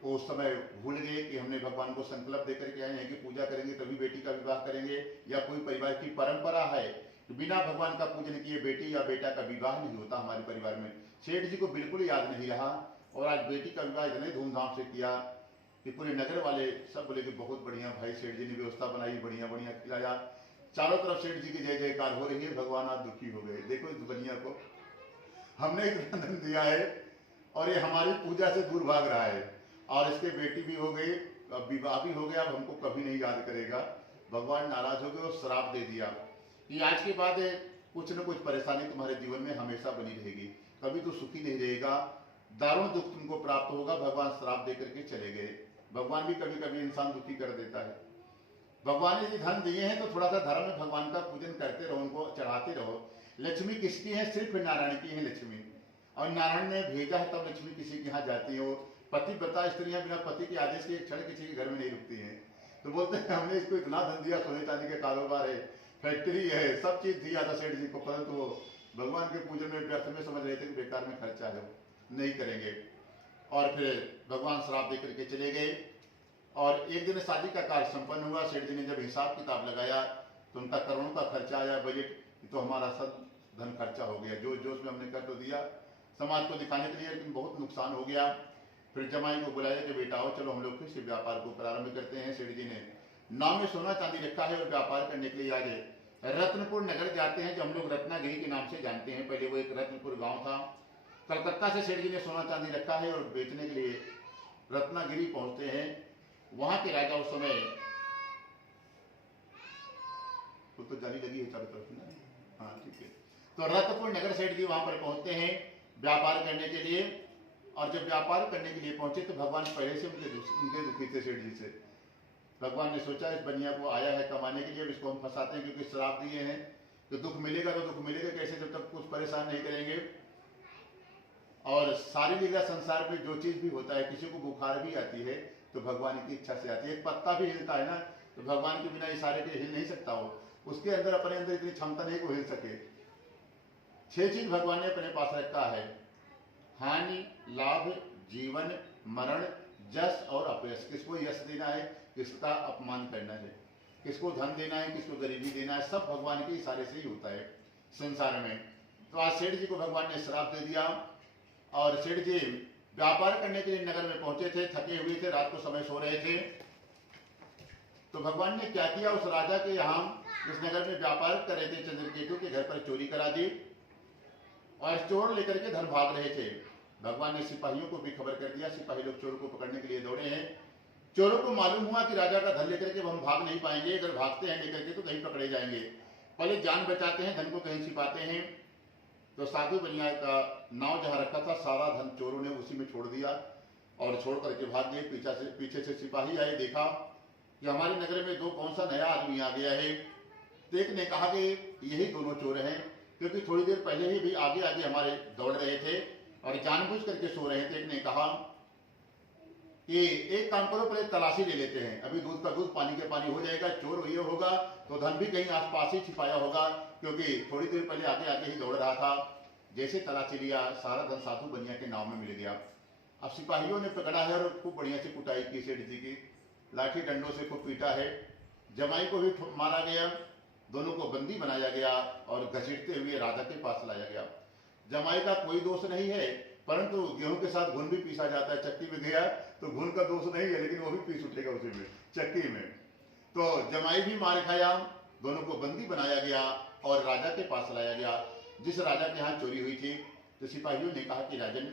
वो उस समय भूल गए कि हमने भगवान को संकल्प देकर के आए हैं कि पूजा करेंगे तभी बेटी का विवाह करेंगे, या कोई परिवार की परंपरा है कि बिना भगवान का पूजन किए बेटी या बेटा का विवाह नहीं होता हमारे परिवार में। सेठ जी को बिल्कुल याद नहीं रहा और आज बेटी का विवाह इतने धूमधाम से किया कि पूरे नगर वाले सब बोले कि बहुत बढ़िया भाई, सेठ जी ने व्यवस्था बनाई, बढ़िया बढ़िया खिलाया। चारों तरफ सेठ जी की जय जयकार हो रही है। भगवान आज दुखी हो गए, देखो इस दुनिया को हमने इतना धन दिया है और ये हमारी पूजा से दूर भाग रहा है, और इसके बेटी भी हो गई, अब विवाह भी हो गया, अब हमको कभी नहीं याद करेगा। भगवान नाराज हो गए और श्राप दे दिया कि आज के बाद कुछ न कुछ परेशानी तुम्हारे जीवन में हमेशा बनी रहेगी, कभी तो सुखी नहीं रहेगा, दारुण दुख तुमको प्राप्त होगा। भगवान श्राप दे करके चले गए। भगवान भी कभी कभी इंसान दुखी कर देता है। भगवान ने धन दिए हैं तो थोड़ा सा धर्म में भगवान का पूजन करते रहो, उनको चढ़ाते रहो। लक्ष्मी किसकी है? सिर्फ नारायण की है लक्ष्मी, और नारायण ने भेजा है तब लक्ष्मी किसी के यहाँ जाती है। पतिव्रता स्त्रियां बिना पति के आदेश के एक क्षण किसी के घर में नहीं रुकती हैं। तो बोलते हैं हमने इसको इतना धन दिया, सोने चांदी के कारोबार है, फैक्ट्री है, सब चीज दिया था सेठ जी को, परंतु वो भगवान के पूजन में व्यर्थ में समझ रहे थे कि बेकार में खर्चा है, नहीं करेंगे। और फिर भगवान श्राप दे करके चले गए। और एक दिन शादी का कार्य संपन्न हुआ। सेठ जी ने जब हिसाब किताब लगाया तो उनका करोड़ों का खर्चा आया, बजट तो हमारा सब धन खर्चा हो गया, जो जोश में हमने कर तो दिया समाज को दिखाने के लिए, लेकिन बहुत नुकसान हो गया। फिर जमाई को बुलाया कि बेटा आओ चलो हम लोग फिर से व्यापार को प्रारंभ करते हैं। सेठ जी ने नाम में सोना चांदी रखा है और व्यापार करने के लिए आज रत्नपुर नगर जाते हैं, जो हम लोग रत्नागिरी के नाम से जानते हैं। पहले वो एक रत्नपुर गांव था। कलकत्ता से सेठ जी ने सोना चांदी रखा है और बेचने के लिए रत्नागिरी पहुंचते हैं। वहां के राजा उस समय तो जाली लगी है चारों तरफ ना, हाँ ठीक है। तो रत्नपुर नगर सेठ जी वहां पर पहुंचते हैं व्यापार करने के लिए। और जब व्यापार करने के लिए पहुंचे तो भगवान पहले से उनके दुखी थे सेठ जी से। भगवान ने सोचा इस बनिया को आया है कमाने के लिए, इसको हम फंसाते हैं, क्योंकि श्राप दिए हैं तो दुख मिलेगा, तो दुख मिलेगा कैसे जब तक कुछ परेशान नहीं करेंगे। और सारी लीला संसार में जो चीज भी होता है, किसी को बुखार भी आती है तो भगवान की इच्छा से आती है। एक पत्ता भी हिलता है ना, तो भगवान के बिना इशारे के हिल नहीं सकता हो, उसके अंदर अपने अंदर इतनी क्षमता नहीं को हिल सके। 6 चीज भगवान ने अपने पास रखा है, हानि, लाभ, जीवन, मरण, जस और अपयश। किसको यश देना है, किसका अपमान करना है, किसको धन देना है, किसको गरीबी देना है, सब भगवान के इशारे से ही होता है संसार में। तो आज सेठ जी को भगवान ने श्राप दे दिया। और सेठ जी व्यापार करने के लिए नगर में पहुंचे थे, थके हुए थे, रात को समय सो रहे थे। तो भगवान ने क्या किया, उस राजा के यहाँ इस नगर में व्यापार कर रहे थे चंद्रकेतु के घर पर चोरी करा दी और चोर लेकर के धन भाग रहे थे। भगवान ने सिपाहियों को भी खबर कर दिया, सिपाही लोग चोर को पकड़ने के लिए दौड़े हैं। चोरों को मालूम हुआ कि राजा का धन लेकर के हम भाग नहीं पाएंगे, अगर भागते हैं लेकर के तो कहीं पकड़े जाएंगे, पहले जान बचाते हैं, धन को कहीं छिपाते हैं। तो साधु बनिया का नाव जहां रखा था, सारा धन चोरों ने उसी में छोड़ दिया और छोड़ करके भाग गए। पीछे से सिपाही आए, देखा कि हमारे नगर में कौन सा नया आदमी आ गया है। तो एक ने कहा कि यही दोनों चोर हैं, क्योंकि थोड़ी देर पहले ही भी आगे आगे हमारे दौड़ रहे थे और जानबूझ करके सो रहे थे। एक ने कहा कि एक काम करो, पहले तलाशी ले लेते हैं, अभी दूध का दूध पानी के पानी हो जाएगा, चोर ये होगा तो धन भी कहीं आसपास ही छिपाया होगा, क्योंकि थोड़ी देर पहले आगे आगे ही दौड़ रहा था। जैसे तलाशी लिया, सारा धन साधु बनिया के नाव में मिल गया। अब सिपाहियों ने पकड़ा है और खूब बढ़िया से कुटाई की सेठ जी की, लाठी डंडों से खूब पीटा है। जमाई को भी मारा गया, दोनों को बंदी बनाया गया और घसीटते हुए राजा के पास लाया गया। जमाई का कोई दोष नहीं है, परंतु गेहूं के साथ घुन भी पीसा जाता है, चक्की में गया तो घुन का दोष नहीं है, लेकिन वो भी पीस उठेगा उसी में, चक्की में। तो जमाई भी मार खाया, दोनों को बंदी बनाया गया और राजा के पास लाया गया, जिस राजा के यहाँ चोरी हुई थी। तो सिपाहियों ने कहा कि राजन,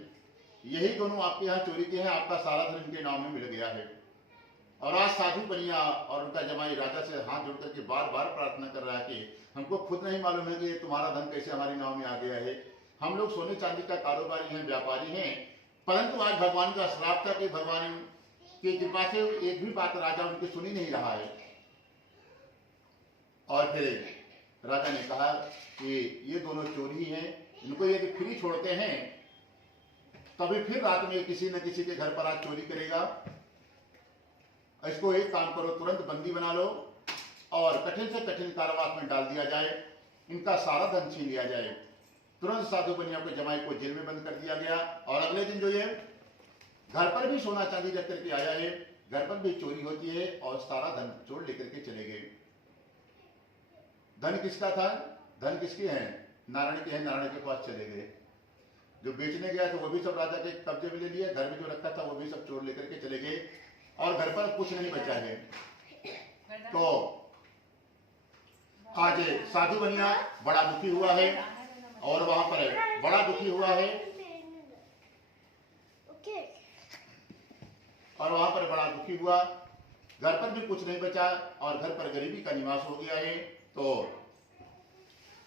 यही दोनों आपके यहाँ चोरी के हैं, आपका सारा धन इनके नाम में मिल गया है। और आज साधु बनिया और उनका जमाई राजा से हाथ जोड़ करके बार बार प्रार्थना कर रहा है कि हमको खुद नहीं मालूम है कि तुम्हारा धन कैसे हमारे नाम में आ गया है, हम लोग सोने चांदी का कारोबारी हैं, व्यापारी हैं, परंतु आज भगवान का श्राप था कि भगवान की कृपा से एक भी बात राजा उनकी सुनी नहीं रहा है। और फिर राजा ने कहा कि ये दोनों चोर ही हैं, इनको यदि फ्री छोड़ते हैं तभी फिर रात में किसी न किसी के घर पर आज चोरी करेगा। इसको एक काम करो, तुरंत बंदी बना लो और कठिन से कठिन कारावास में डाल दिया जाए, इनका सारा धन छीन लिया जाए। तुरंत साधु बनिया को जमाई को जेल में बंद कर दिया गया। और अगले दिन जो ये घर पर भी सोना चांदी रख करके आया है, घर पर भी चोरी होती है और सारा धन चोर लेकर के चले गए। धन किसका था, धन किसके हैं, नारायण के हैं, नारायण के पास चले गए। जो बेचने गया था वो भी सब राजा के कब्जे में ले लिया, घर में जो रखा था वो भी सब चोर लेकर के चले गए और घर पर कुछ नहीं बचा है। तो आज साधु बनिया बड़ा दुखी हुआ है और वहां पर बड़ा दुखी हुआ है और वहां पर बड़ा दुखी हुआ, घर पर भी कुछ नहीं बचा और घर पर गरीबी का निवास हो गया है। तो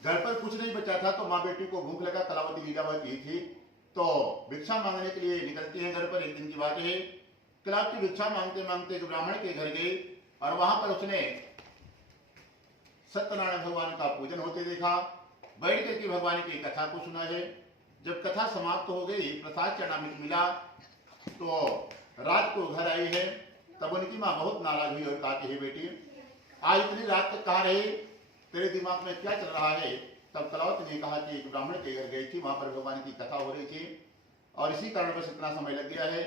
घर पर कुछ नहीं बचा था तो माँ बेटी को भूख लगा, कलावती लीलावती की थी, तो भिक्षा मांगने के लिए निकलती है घर पर। एक दिन की बात है, कलावती भिक्षा मांगते मांगते एक ब्राह्मण के घर गई और वहां पर उसने सत्यनारायण भगवान का पूजन होते देखा। बैठ करके भगवान की कथा को सुना है। जब कथा समाप्त हो गई, प्रसाद चरणामृत मिला, तो रात को घर आई है। तब उनकी माँ बहुत नाराज हुई और कहा कि हे बेटी, आज इतनी रात तक कहाँ रही, तेरे दिमाग में क्या चल रहा है? तब कलावती ने कहा कि एक ब्राह्मण के घर गई थी, वहां पर भगवान की कथा हो रही थी और इसी कारण बस इतना समय लग गया है।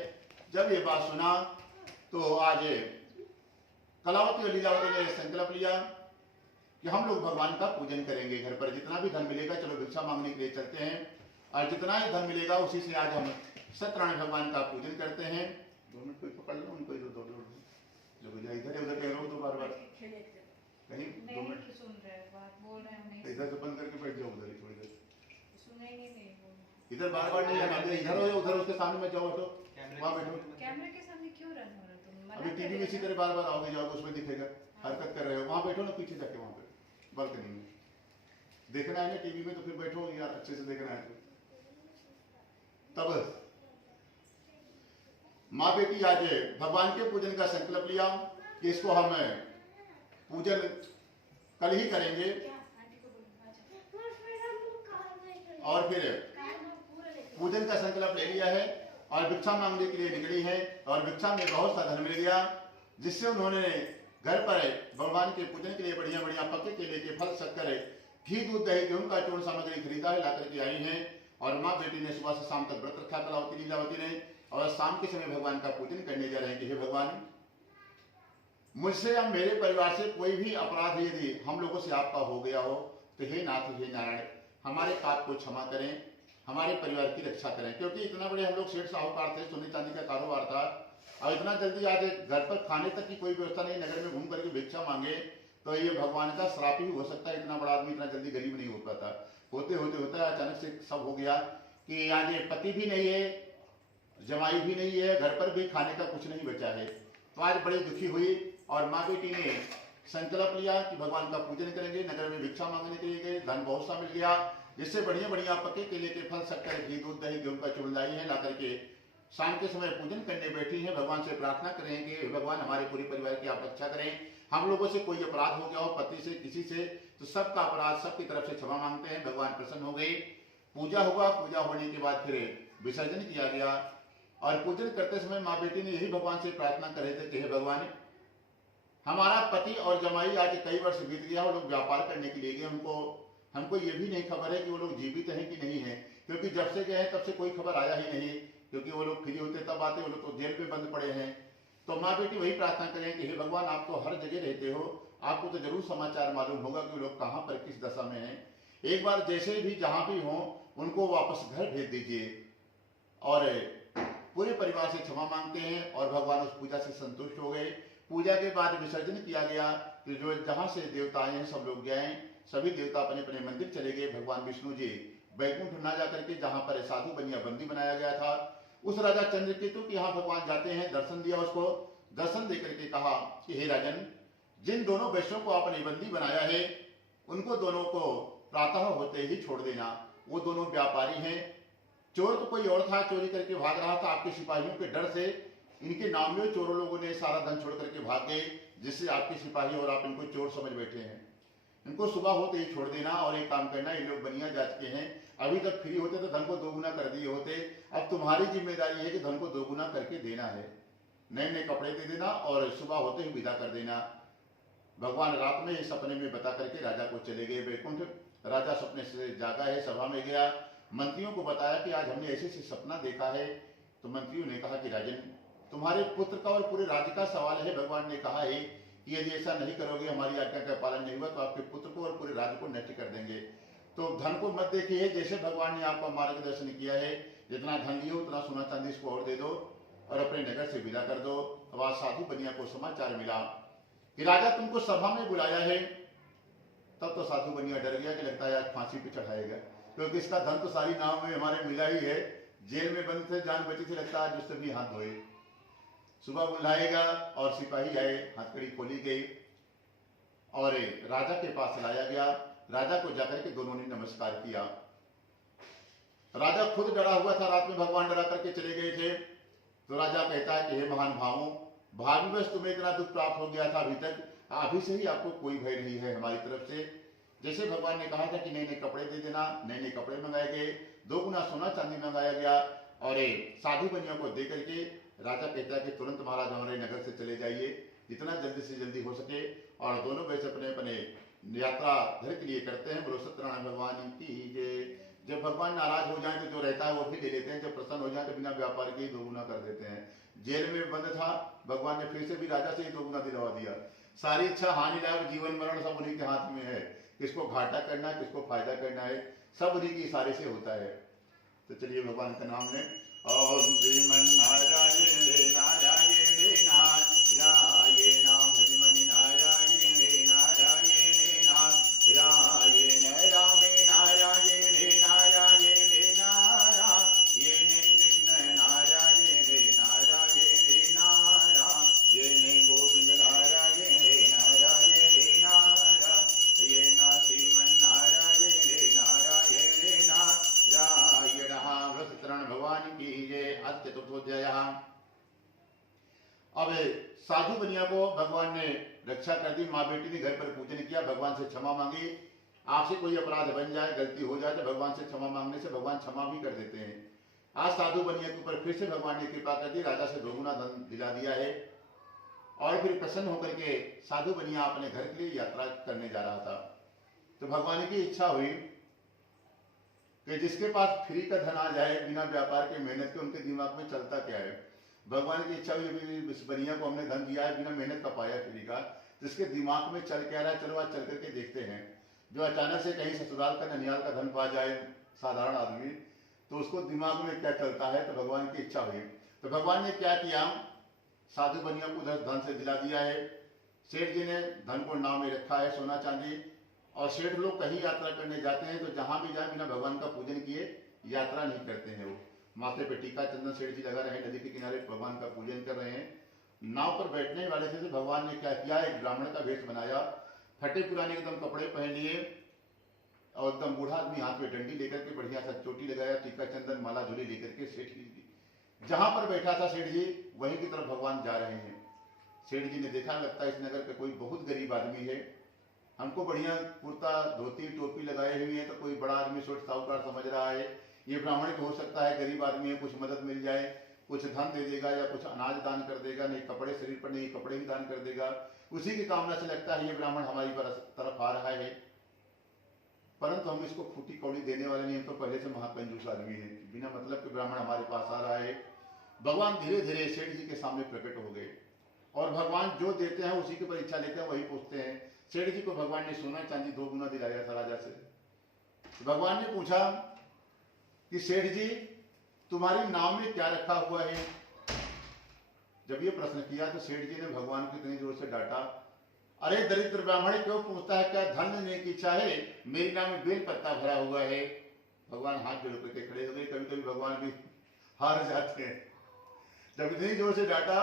जब ये बात सुना तो आज कलावती और लीलावती ने संकल्प लिया कि हम लोग भगवान का पूजन करेंगे। घर पर जितना भी धन मिलेगा, चलो भिक्षा मांगने के लिए चलते हैं और जितना ही धन मिलेगा उसी से आज हम सत्यनारायण भगवान का पूजन करते हैं। 2 मिनट कोई पकड़ लो उनको, इधर दो इधर उधर कह रहा हूँ तो बार बार कहीं 2 मिनट सुन रहे बात बोल रहे हैं, इधर से बंद करके बैठ जाओ, उधर ही थोड़ी देर, सुनेंगे नहीं बोल। इधर बार बार नहीं आना, इधर हो या उधर उसके सामने में जाओ, तो वहाँ बैठो। कैमरे के सामने क्यों रह रहे हो तुम? अभी टीवी में इसी तरह बार बार आओगे जाओगे, उसमें दिखेगा हरकत कर रहे हो। वहाँ बैठो ना, पीछे जाके वहाँ पे बालकनी में देखना है ना टीवी में, तो फिर बैठो यार, अच्छे से देखना है। तो तब माँ बेटी आज भगवान के पूजन का संकल्प लिया कि इसको हम पूजन कल ही करेंगे और फिर पूजन का संकल्प ले लिया है और भिक्षा मांगने के लिए निकली है और भिक्षा में बहुत सा धन मिल गया, जिससे उन्होंने घर पर भगवान के पूजन के लिए बढ़िया बढ़िया पक्के केले के फल, शक्कर, घी, दूध, दही, गेहूं का चूर्ण सामग्री खरीदा है, लाकर के आई है। और माँ बेटी ने सुबह से शाम तक व्रत रखा, कलावती लीलावती ने, और शाम के समय भगवान का पूजन करने जा रहे हैं कि हे भगवान, मुझसे या मेरे परिवार से कोई भी अपराध यदि हम लोगों से आपका हो गया हो तो हे नाथ, हे नारायण, हमारे पाप को क्षमा करें, हमारे परिवार की रक्षा करें। क्योंकि इतना बड़े हम लोग सेठ साहूकार थे, सोने चांदी का कारोबार था और इतना जल्दी आज घर पर खाने तक की कोई व्यवस्था नहीं, नगर में घूम करके भिक्षा मांगे तो ये भगवान का श्राप ही हो सकता है। इतना बड़ा आदमी इतना जल्दी गरीब नहीं हो पाता। होते होते होता है अचानक से सब हो गया कि आज पति भी नहीं है, जमाई भी नहीं है, घर पर भी खाने का कुछ नहीं बचा है। तो आज बड़ी दुखी हुई और माँ बेटी ने संकल्प लिया कि भगवान का पूजन करेंगे। नगर में भिक्षा मांगने के लिए गए, धन बहुत सा मिल गया, जिससे बढ़िया बढ़िया पक्के केले के फल, शक्कर, घी, दूध, दही, गेहूं का चूर्ण लाई है, ला करके शाम के समय पूजन करने बैठी है। भगवान से प्रार्थना करें कि भगवान हमारे पूरे परिवार की आप रक्षा करें, हम लोगों से कोई अपराध हो गया हो, पति से, किसी से, तो सबका अपराध सबकी तरफ से क्षमा मांगते हैं। भगवान प्रसन्न हो गए, पूजा हुआ, पूजा होने के बाद फिर विसर्जन किया गया और पूजन करते समय माँ बेटी ने यही भगवान से प्रार्थना कर रहे थे कि हे भगवान, हमारा पति और जमाई आज कई वर्ष बीत गया, वो लोग व्यापार करने के लिए गए, हमको ये भी नहीं खबर है कि वो लोग जीवित हैं कि नहीं है, क्योंकि जब से गए हैं तब से कोई खबर आया ही नहीं, क्योंकि वो लोग फ्री होते तब आते, वो लोग तो जेल में बंद पड़े हैं। तो माँ बेटी वही प्रार्थना करें कि हे भगवान, आप तो हर जगह रहते हो, आपको तो जरूर समाचार मालूम होगा कि वो लोग कहाँ पर किस दशा में हैं। एक बार जैसे भी जहां भी हो उनको वापस घर भेज दीजिए। और पूरे परिवार से क्षमा मांगते हैं और भगवान उस पूजा से संतुष्ट हो गए। पूजा के बाद विसर्जन किया गया, तो जो जहां से देवता आए हैं सब लोग गए, सभी देवता अपने अपने मंदिर चले गए। भगवान विष्णु जी बैकुंठ ना जाकर के जहां पर साधु बनिया बंदी बनाया गया था, उस राजा चंद्रकेतु के यहाँ भगवान जाते हैं, दर्शन दिया उसको, दर्शन देकर के कहा कि हे राजन, जिन दोनों वैश्यों को आपने बंदी बनाया है उनको दोनों को प्रातः होते ही छोड़ देना। वो दोनों व्यापारी हैं, चोर तो कोई और था, चोरी करके भाग रहा था, आपके सिपाहियों के डर से इनके नाम में चोरों लोगों ने सारा धन छोड़ करके भाग गए, जिससे आपके सिपाही और आप इनको चोर समझ बैठे हैं। इनको सुबह होते ही छोड़ देना और एक काम करना, ये लोग बनिया जात के हैं, अभी तक फ्री होते तो धन को दोगुना कर दिए होते, अब तुम्हारी जिम्मेदारी है कि धन को दोगुना करके देना है। नए नए कपड़े दे देना और सुबह होते ही विदा कर देना। भगवान रात में सपने में बता करके राजा को चले गए बैकुंठ। राजा सपने से जागा है, सभा में गया, मंत्रियों को बताया कि आज हमने ऐसे सपना देखा है। तो मंत्रियों ने कहा कि राजन, तुम्हारे पुत्र का और पूरे राज्य का सवाल है। भगवान ने कहा है कि यदि ऐसा नहीं करोगे, हमारी आज्ञा का पालन नहीं हुआ, तो आपके पुत्र को और पूरे राज्य को नष्ट कर देंगे। तो धन को मत देखिए, जैसे भगवान ने आपका मार्गदर्शन किया है, जितना धन लियो उतना सोना चांदी इसको और दे दो और अपने नगर से विदा कर दो। अब आज साधु बनिया को समाचार मिला कि राजा तुमको सभा में बुलाया है। तब तो साधु बनिया डर गया कि लगता है आज फांसी पे चढ़ाएगा, क्योंकि इसका धन तो सारी नाव में हमारे मिला ही है, जेल में बंद थे, जान बची थी, लगता है आज उससे भी हाथ धोए। सुबह बुलाएगा और सिपाही आए, हथकड़ी खोली गई और राजा के पास लाया गया। राजा को जाकर के दोनों ने नमस्कार किया। राजा खुद डरा हुआ था, रात में भगवान डरा करके चले गए थे। तो राजा कहता है कि हे महान भावों, भाग्यवश तुम्हें इतना दुख प्राप्त हो गया था, अभी तक अभी से ही आपको कोई भय नहीं है हमारी तरफ से। जैसे भगवान ने कहा था कि नए नए कपड़े दे देना, नए नए कपड़े मंगाए गए, 2 गुना सोना चांदी मंगाया गया और साधु बनियों को दे करके राजा कहता है कि तुरंत महाराज हमारे नगर से चले जाइए, जितना जल्दी से जल्दी हो सके। और दोनों वैसे अपने अपने यात्रा घर के लिए करते हैं। बोलो सत्यनारायण भगवान की जय। जब भगवान नाराज हो जाए तो जो रहता है वो भी ले लेते हैं, जब प्रसन्न हो जाए तो बिना व्यापार के ही दोगुना कर देते हैं। जेल में बंद था, भगवान ने फिर से भी राजा से ही दोगुना दिलवा दिया। सारी इच्छा हानि लाभ जीवन मरण सब उन्हीं के हाथ में है, किसको घाटा करना है किसको फायदा करना है, सब उन्हीं के इशारे से होता है। तो चलिए भगवान का नाम लें। ओम श्रीमन्नारायण नारायण नारायण हरिमनि नारायण नारायण नारायण रामे नारायण नारायण नारायण कृष्ण नारायण नारायण नारायण गोविंद नारायण नारायण नारायण श्रीमन्नारायण नारायण नारायण। सत्यनारायण भगवान की जय। आज चतुर्थोध्याय। अब साधु बनिया को भगवान ने रक्षा कर दी, माँ बेटी ने घर पर पूजन किया, भगवान से क्षमा मांगी। आपसे कोई अपराध बन जाए, गलती हो जाए तो भगवान से क्षमा मांगने से भगवान क्षमा भी कर देते हैं। आज साधु बनिया के ऊपर फिर से भगवान ने कृपा कर दी, राजा से दोगुना धन दिला दिया है। और फिर प्रसन्न होकर के साधु बनिया अपने घर के लिए यात्रा करने जा रहा था। तो भगवान की इच्छा हुई कि जिसके पास फ्री का धन आ जाए बिना व्यापार के मेहनत के, उनके दिमाग में चलता क्या है। भगवान की इच्छा हुई इस बनिया को हमने धन दिया है बिना मेहनत का पाया फ्री का, तो इसके दिमाग में चल क्या रहा है, चलो आज चल करके देखते हैं। जो अचानक से कहीं ससुराल का ननियाल का धन पा जाए साधारण आदमी, तो उसको दिमाग में क्या चलता है। तो भगवान की इच्छा हुई तो भगवान ने क्या किया, साधु बनिया को धन से दिला दिया है। सेठ जी ने धन को नाम में रखा है, सोना चांदी। और सेठ लोग कहीं यात्रा करने जाते हैं तो जहां भी जाए बिना भगवान का पूजन किए यात्रा नहीं करते हैं। वो माथे पे टीका चंदन सेठ जी लगा रहे हैं, नदी के किनारे भगवान का पूजन कर रहे हैं। नाव पर बैठने वाले थे तो भगवान ने क्या किया, एक ब्राह्मण का वेश बनाया, फटे पुराने एकदम कपड़े पहन लिए और एकदम बूढ़ा आदमी हाथ में डंडी लेकर के बढ़िया सा चोटी लगाया, टीका चंदन माला झोली लेकर के सेठ जी जहां पर बैठा था सेठ जी वहीं की तरफ भगवान जा रहे हैं। सेठ जी ने देखा लगता है इस नगर का कोई बहुत गरीब आदमी है, हमको बढ़िया कुर्ता धोती टोपी लगाए हुए है, तो कोई बड़ा आदमी सोच साहूकार समझ रहा है, ये ब्राह्मण हो सकता है गरीब आदमी है, कुछ मदद मिल जाए, कुछ धन दे देगा या कुछ अनाज दान कर देगा, नहीं कपड़े शरीर पर नहीं कपड़े ही दान कर देगा। उसी की कामना से लगता है ये ब्राह्मण हमारी तरफ आ रहा है। परंतु हम इसको फूटी कौड़ी देने वाले नहीं, हम तो पहले से महाकंजूस आदमी है, बिना मतलब के ब्राह्मण हमारे पास आ रहा है। भगवान धीरे धीरे सेठ जी के सामने प्रकट हो गए और भगवान जो देते हैं उसी की परीक्षा लेते हैं, वही पूछते हैं। सेठ जी को भगवान ने सोना चांदी 2 गुना दिलाया था राजा से। तो भगवान ने पूछा कि सेठ जी तुम्हारी नाव में क्या रखा हुआ है। जब ये प्रश्न किया तो सेठ जी ने भगवान को इतनी जोर से डांटा, अरे दरिद्र ब्राह्मण क्यों पूछता है, क्या धन लेने की इच्छा है, मेरी नाव में बेल पत्ता भरा हुआ है। भगवान हाथ जोड़ करके खड़े हो गए। कभी कभी भगवान भी हार जाते हैं। जब इतनी जोर से डांटा,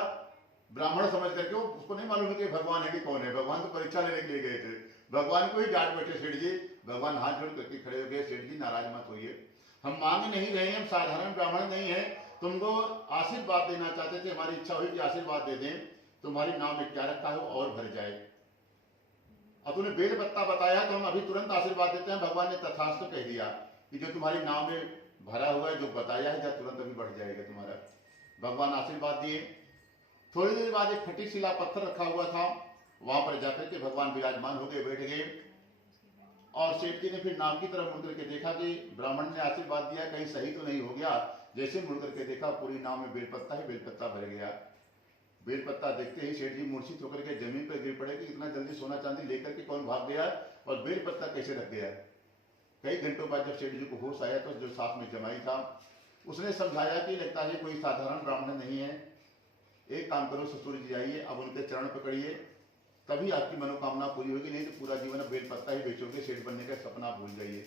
ब्राह्मण समझ करके, उसको नहीं मालूम है कि भगवान है कि कौन है, भगवान तो परीक्षा लेने के लिए गए थे, भगवान को ही डांट बैठे सेठ जी। भगवान हाथ जोड़ करके खड़े हो गए, सेठ जी नाराज मत होइए, हम मांग नहीं रहे हैं, हम साधारण ब्राह्मण नहीं है, तुमको आशीर्वाद देना चाहते थे, हमारी इच्छा हुई कि आशीर्वाद दे दें, तुम्हारी नाव में क्या रखा है और भर जाए। अब तूने बेल पत्ता बताया तो हम अभी तुरंत आशीर्वाद देते हैं। भगवान ने तथास्तु कह दिया कि जो तुम्हारी नाव में भरा हुआ है, जो बताया है, जब तुरंत अभी बढ़ जाएगा तुम्हारा। भगवान आशीर्वाद दिए। थोड़ी देर बाद एक फटी शिला पत्थर रखा हुआ था, वहां पर जाकर के भगवान विराजमान हो गए, बैठ गए। और सेठ जी ने फिर नाव की तरफ मुड़ करके देखा कि ब्राह्मण ने आशीर्वाद दिया, कहीं सही तो नहीं हो गया। जैसे मुड़ करके देखा पूरी नाव में बेलपत्ता ही बेलपत्ता भर गया। बेलपत्ता देखते ही सेठ जी मूर्छित होकर के जमीन पर गिर पड़े कि इतना जल्दी सोना चांदी लेकर के कौन भाग गया और बेलपत्ता कैसे रख गया। कई घंटों बाद जब सेठ जी को होश आया तो जो साथ में जमाई था उसने समझाया कि लगता है कोई साधारण ब्राह्मण नहीं है, एक काम करो ससुर जी आइए, अब उनके चरण पकड़िए, तभी आपकी मनोकामना पूरी होगी, नहीं तो पूरा जीवन बेलपत्ता ही बेचोगे, सेठ बनने का सपना भूल जाइए।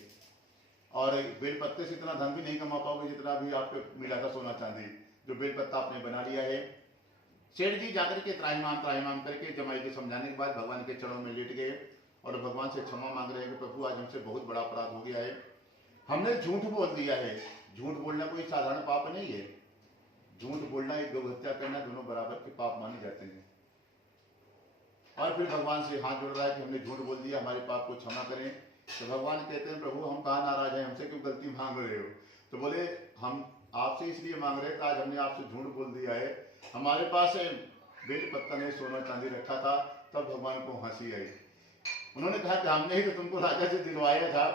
और बेलपत्ते से इतना धन भी नहीं कमा पाओगे जितना भी आपको मिला था सोना चांदी, जो बेलपत्ता आपने बना लिया है। सेठ जी जाकर के त्राहिमाम करके जमाई के समझाने के बाद भगवान के चरणों में लेट गए और भगवान से क्षमा मांग रहे हैं कि प्रभु आज हमसे बहुत बड़ा अपराध हो गया है, हमने झूठ बोल दिया है। झूठ बोलना कोई साधारण पाप नहीं है, झूठ बोलना एक गौ हत्या करना दोनों बराबर के पाप माने जाते हैं। और फिर भगवान से हाथ जोड़ रहा है कि हमने झूठ बोल दिया, हमारे पाप को क्षमा करें। तो भगवान कहते हैं प्रभु हम कहाँ नाराज हैं, हमसे क्यों गलती मांग रहे हो। तो बोले हम आपसे इसलिए मांग रहे थे, आज हमने आपसे झूठ बोल दिया है, हमारे पास बेल पत्ता ने सोना चांदी रखा था। तब भगवान को हंसी आई। उन्होंने कहा कि हमने ही तो तुमको राजा से दिलवाया था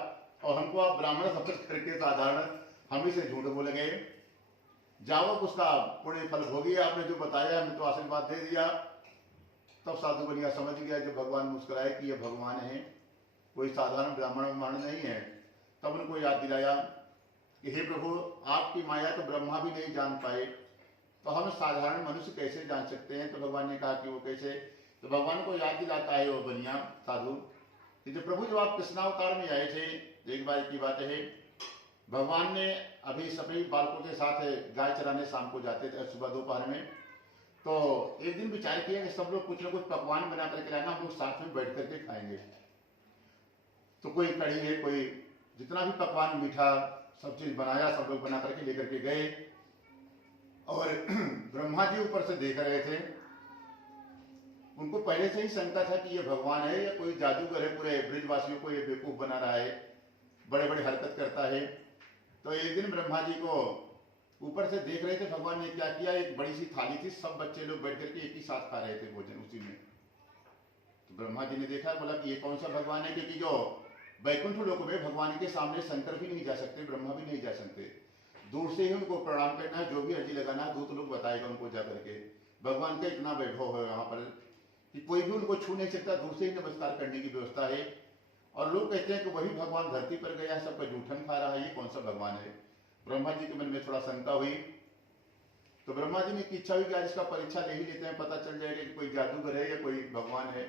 और हमको आप ब्राह्मण समझ करके साधारण हम ही से झूठ बोल गए। जाओ उसका पुण्य फल भोगी, आपने जो बताया हमने तो आशीर्वाद दे दिया। तब साधु बनिया समझ गया जब भगवान मुस्कुराए कि ये भगवान है, कोई साधारण ब्राह्मण नहीं है। तब उनको याद दिलाया कि हे प्रभु, आपकी माया तो ब्रह्मा भी नहीं जान पाए, तो हम साधारण मनुष्य कैसे जान सकते हैं। तो भगवान ने कहा कि वो कैसे, तो भगवान को याद दिलाता है वो बनिया साधु कि जो प्रभु जब आप कृष्णावतार में आए थे, एक बार की बात है, भगवान ने अभी सभी बालकों के साथ गाय चराने शाम को जाते थे, सुबह दोपहर में। तो एक दिन विचार किया कि सब लोग कुछ ना कुछ पकवान बना करके लाना, हम लोग साथ में बैठ करके खाएंगे। तो कोई कढ़ी है, कोई जितना भी पकवान मीठा सब चीज बनाया, सब लोग बना करके लेकर के गए। और ब्रह्मा जी ऊपर से देख रहे थे। उनको पहले से ही शंका था कि ये भगवान है या कोई जादूगर है, पूरे ब्रिजवासियों को ये बेवकूफ बना रहा है, बड़े बड़े हरकत करता है। तो एक दिन ब्रह्मा जी को ऊपर से देख रहे थे। भगवान ने क्या किया, एक बड़ी सी थाली थी, सब बच्चे लोग बैठ करके एक ही साथ खा रहे थे भोजन उसी में। तो ब्रह्मा जी ने देखा, बोला कि ये कौन सा भगवान है, क्योंकि जो वैकुंठ लोक में भगवान के सामने शंकर भी नहीं जा सकते, ब्रह्मा भी नहीं जा सकते, दूर से ही उनको प्रणाम करना है, जो भी अर्जी लगाना है दूत लोग बताएगा उनको जा करके। भगवान का इतना वैभव है यहाँ पर कि कोई भी उनको छू नहीं सकता, दूर से ही नमस्कार करने की व्यवस्था है। और लोग कहते हैं कि वही भगवान धरती पर गया, सबका जूठन खा रहा है, ये कौन सा भगवान है। ब्रह्मा जी के मन में थोड़ा शंका हुई। तो ब्रह्मा जी ने की इच्छा हुई कि आज इसका परीक्षा ले ही लेते हैं, पता चल जाएगा कि कोई जादूगर है या कोई भगवान है।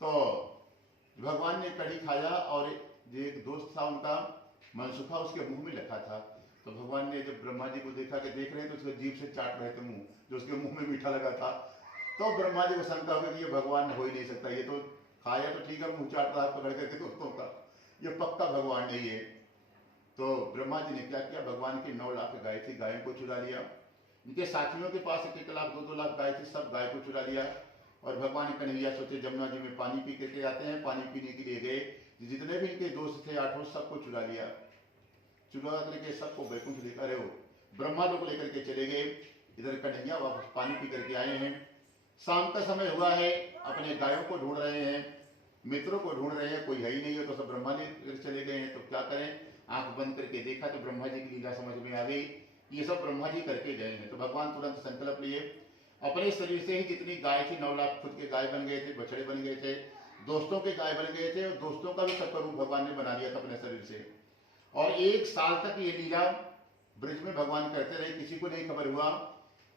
तो भगवान ने कढ़ी खाया और एक दोस्त था उनका मनसुखा, उसके मुंह में रखा था। तो भगवान ने जब ब्रह्मा जी को देखा कि देख रहे हैं, तो उसके जीभ से चाट रहे थे मुंह, जो उसके मुंह में मीठा लगा था। तो ब्रह्मा जी को शंका हो गई कि ये भगवान हो ही नहीं सकता, ये तो खाया तो ठीक है, मुंह चाट रहा पकड़ करके दोस्तों का, ये पक्का भगवान नहीं है। तो ब्रह्मा जी ने क्या किया, भगवान की 9 लाख गाय थी, गायों को चुरा लिया। इनके साथियों के पास 1 लाख 2 लाख गाय थी, सब गाय को चुरा लिया। और भगवान कन्हैया सोचे जमुना जी में पानी पी करके आते हैं, पानी पीने के लिए गए, जितने भी इनके दोस्त थे 8 सबको चुरा लिया। चुरा करके सबको वैकुंठ लेकर हो ब्रह्मा लोग लेकर के चले गए। इधर कन्हैया वापस पानी पी करके आए हैं। शाम का समय हुआ है, अपने गायों को ढूंढ रहे हैं, मित्रों को ढूंढ रहे हैं, कोई है ही नहीं है। तो सब ब्रह्मा जी चले गए हैं। तो क्या करें, आंख बंद करके देखा तो ब्रह्मा जी की लीला समझ में आ गई, ये सब ब्रह्मा जी करके गए हैं। तो भगवान तुरंत संकल्प लिए, अपने शरीर से ही जितनी गाय थी 9 लाख खुद के गाय बन गए थे, बछड़े बन गए थे, दोस्तों के गाय बन गए थे, और दोस्तों का भी सबका रूप भगवान ने बना लिया था अपने शरीर से। और 1 साल तक ये लीला ब्रज में भगवान करते रहे। किसी को नहीं खबर हुआ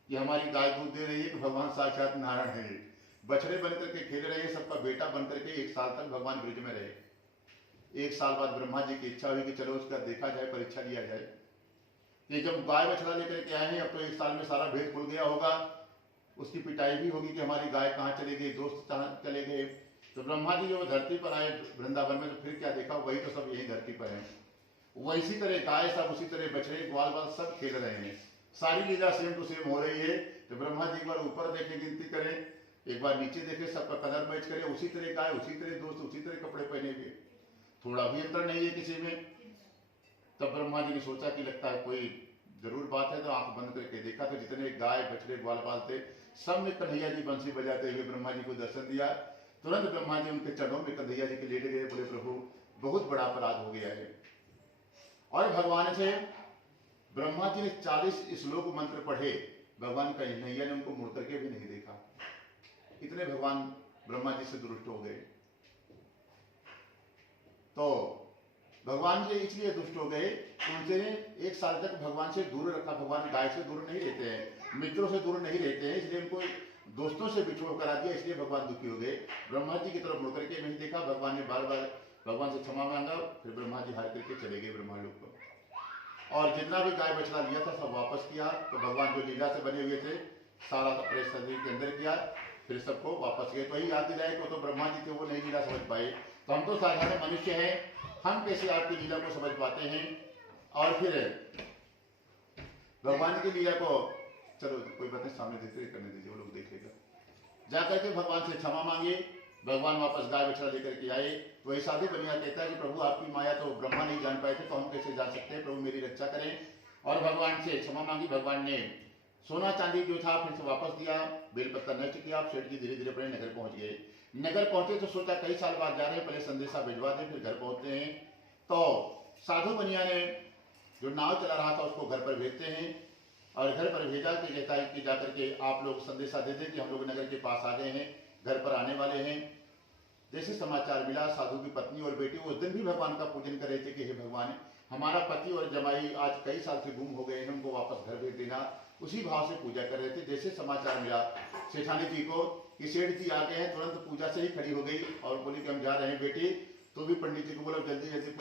कि हमारी गाय दूध दे रही है कि भगवान साक्षात नारायण है। बछड़े बनकर के खेल रहे हैं, सबका बेटा बनकर के 1 साल तक भगवान ब्रज में रहे। 1 साल बाद ब्रह्मा जी की इच्छा हुई कि चलो उसका देखा जाए, परीक्षा लिया जाए। ये जब गाय बछड़ा लेकर के आए हैं, अब तो 1 साल में सारा भेद खुल गया होगा, उसकी पिटाई भी होगी कि हमारी गाय कहाँ चले गई, दोस्त कहाँ चले गए। तो ब्रह्मा जी जो धरती पर आए वृंदावन में, तो फिर क्या देखा, वही तो सब यही धरती पर है। वैसी तरह गाय सब, उसी तरह बछड़े ग्वाल बाल सब खेल रहे हैं, सारी लीला सेम टू सेम हो रही है। तो ब्रह्मा जी एक बार ऊपर देखे, गिनती करें, एक बार नीचे देखे, सबका कलर मैच करे, उसी तरह गाय, उसी तरह दोस्त, उसी तरह कपड़े पहने हुए, थोड़ा भी अंतर नहीं है किसी में। तब ब्रह्मा जी ने सोचा कि लगता है कोई जरूर बात है। तो आंख बंद करके देखा तो जितने गाय बछड़े ग्वाल बाल थे, सब ने कन्हैया जी बंसी बजाते हुए ब्रह्मा जी को दर्शन दिया। तुरंत ब्रह्मा जी उनके चरणों में कन्हैया जी के लेट गए, बोले प्रभु बहुत बड़ा अपराध हो गया है। और भगवान से ब्रह्मा जी ने 40 श्लोक मंत्र पढ़े, भगवान कन्हैया ने उनको मुड़ करके भी नहीं देखा। इतने भगवान ब्रह्मा जी से दुष्ट हो गए। तो भगवान से इसलिए दुष्ट हो गए, उनसे 1 साल तक भगवान से दूर रखा। भगवान गाय से दूर नहीं रहते हैं, मित्रों से दूर नहीं रहते हैं, इसलिए उनको दोस्तों से बिछोड़ करा दिया, इसलिए भगवान दुखी हो गए। ब्रह्मा जी की तरफ मुड़ करके नहीं देखा। भगवान ने बार बार भगवान से क्षमा मांगा, फिर ब्रह्मा जी हार करके चले गए ब्रह्मा लोक को। और जितना भी गाय बछड़ा लिया था सब वापस किया। तो भगवान जो लीला से बने हुए थे सारा अपने शरीर के अंदर किया, फिर सबको वापस गए। तो वही याद दिलाए कि तो ब्रह्मा जी थे, वो नहीं लीला समझ पाए। तो हम तो साधारण मनुष्य हैं, हम कैसे आपकी लीला को समझ पाते हैं। और फिर भगवान की लीला को चलो कोई बात नहीं, सामने देखते करने दीजिए, वो लोग देखेगा। जाकर के भगवान से क्षमा मांगे, भगवान वापस गाय बछड़ा लेकर के आए। तो वही साधु बनिया कहता है कि प्रभु आपकी माया तो ब्रह्मा नहीं जान पाए थे, तो हम कैसे जान सकते हैं, प्रभु मेरी रक्षा करें। और भगवान से क्षमा मांगी। भगवान ने सोना चांदी जो था फिर से वापस दिया, बेलपत्ता नष्ट किया। सेठ जी धीरे धीरे अपने नगर पहुंच गए। नगर पहुंचे तो सोचा कई साल बाद जा रहे हैं, पहले संदेशा भिजवा दें, फिर घर पहुंचते हैं। तो साधु बनिया ने जो नाव चला रहा था उसको घर पर भेजते हैं और घर पर भेजा कि कहता है कि जाकर के आप लोग संदेशा दे दें कि हम लोग नगर के पास आ गए हैं, घर पर आने वाले हैं। जैसे समाचार मिला, साधु की पत्नी और बेटी उस दिन भी भगवान का पूजन कर रहे थे कि हे भगवान, हमारा पति और जमाई आज कई साल से गुम हो गए हैं, उनको वापस घर भेज देना। उसी भाव से पूजा कर रहे थे। जैसे समाचार मिला सेठानी जी को कि सेठ जी आ गए हैं, तुरंत पूजा से ही खड़ी हो गई और बोली कि हम जा रहे हैं बेटी, तो भी पंडित जी को बोलो जल्दी जल्दी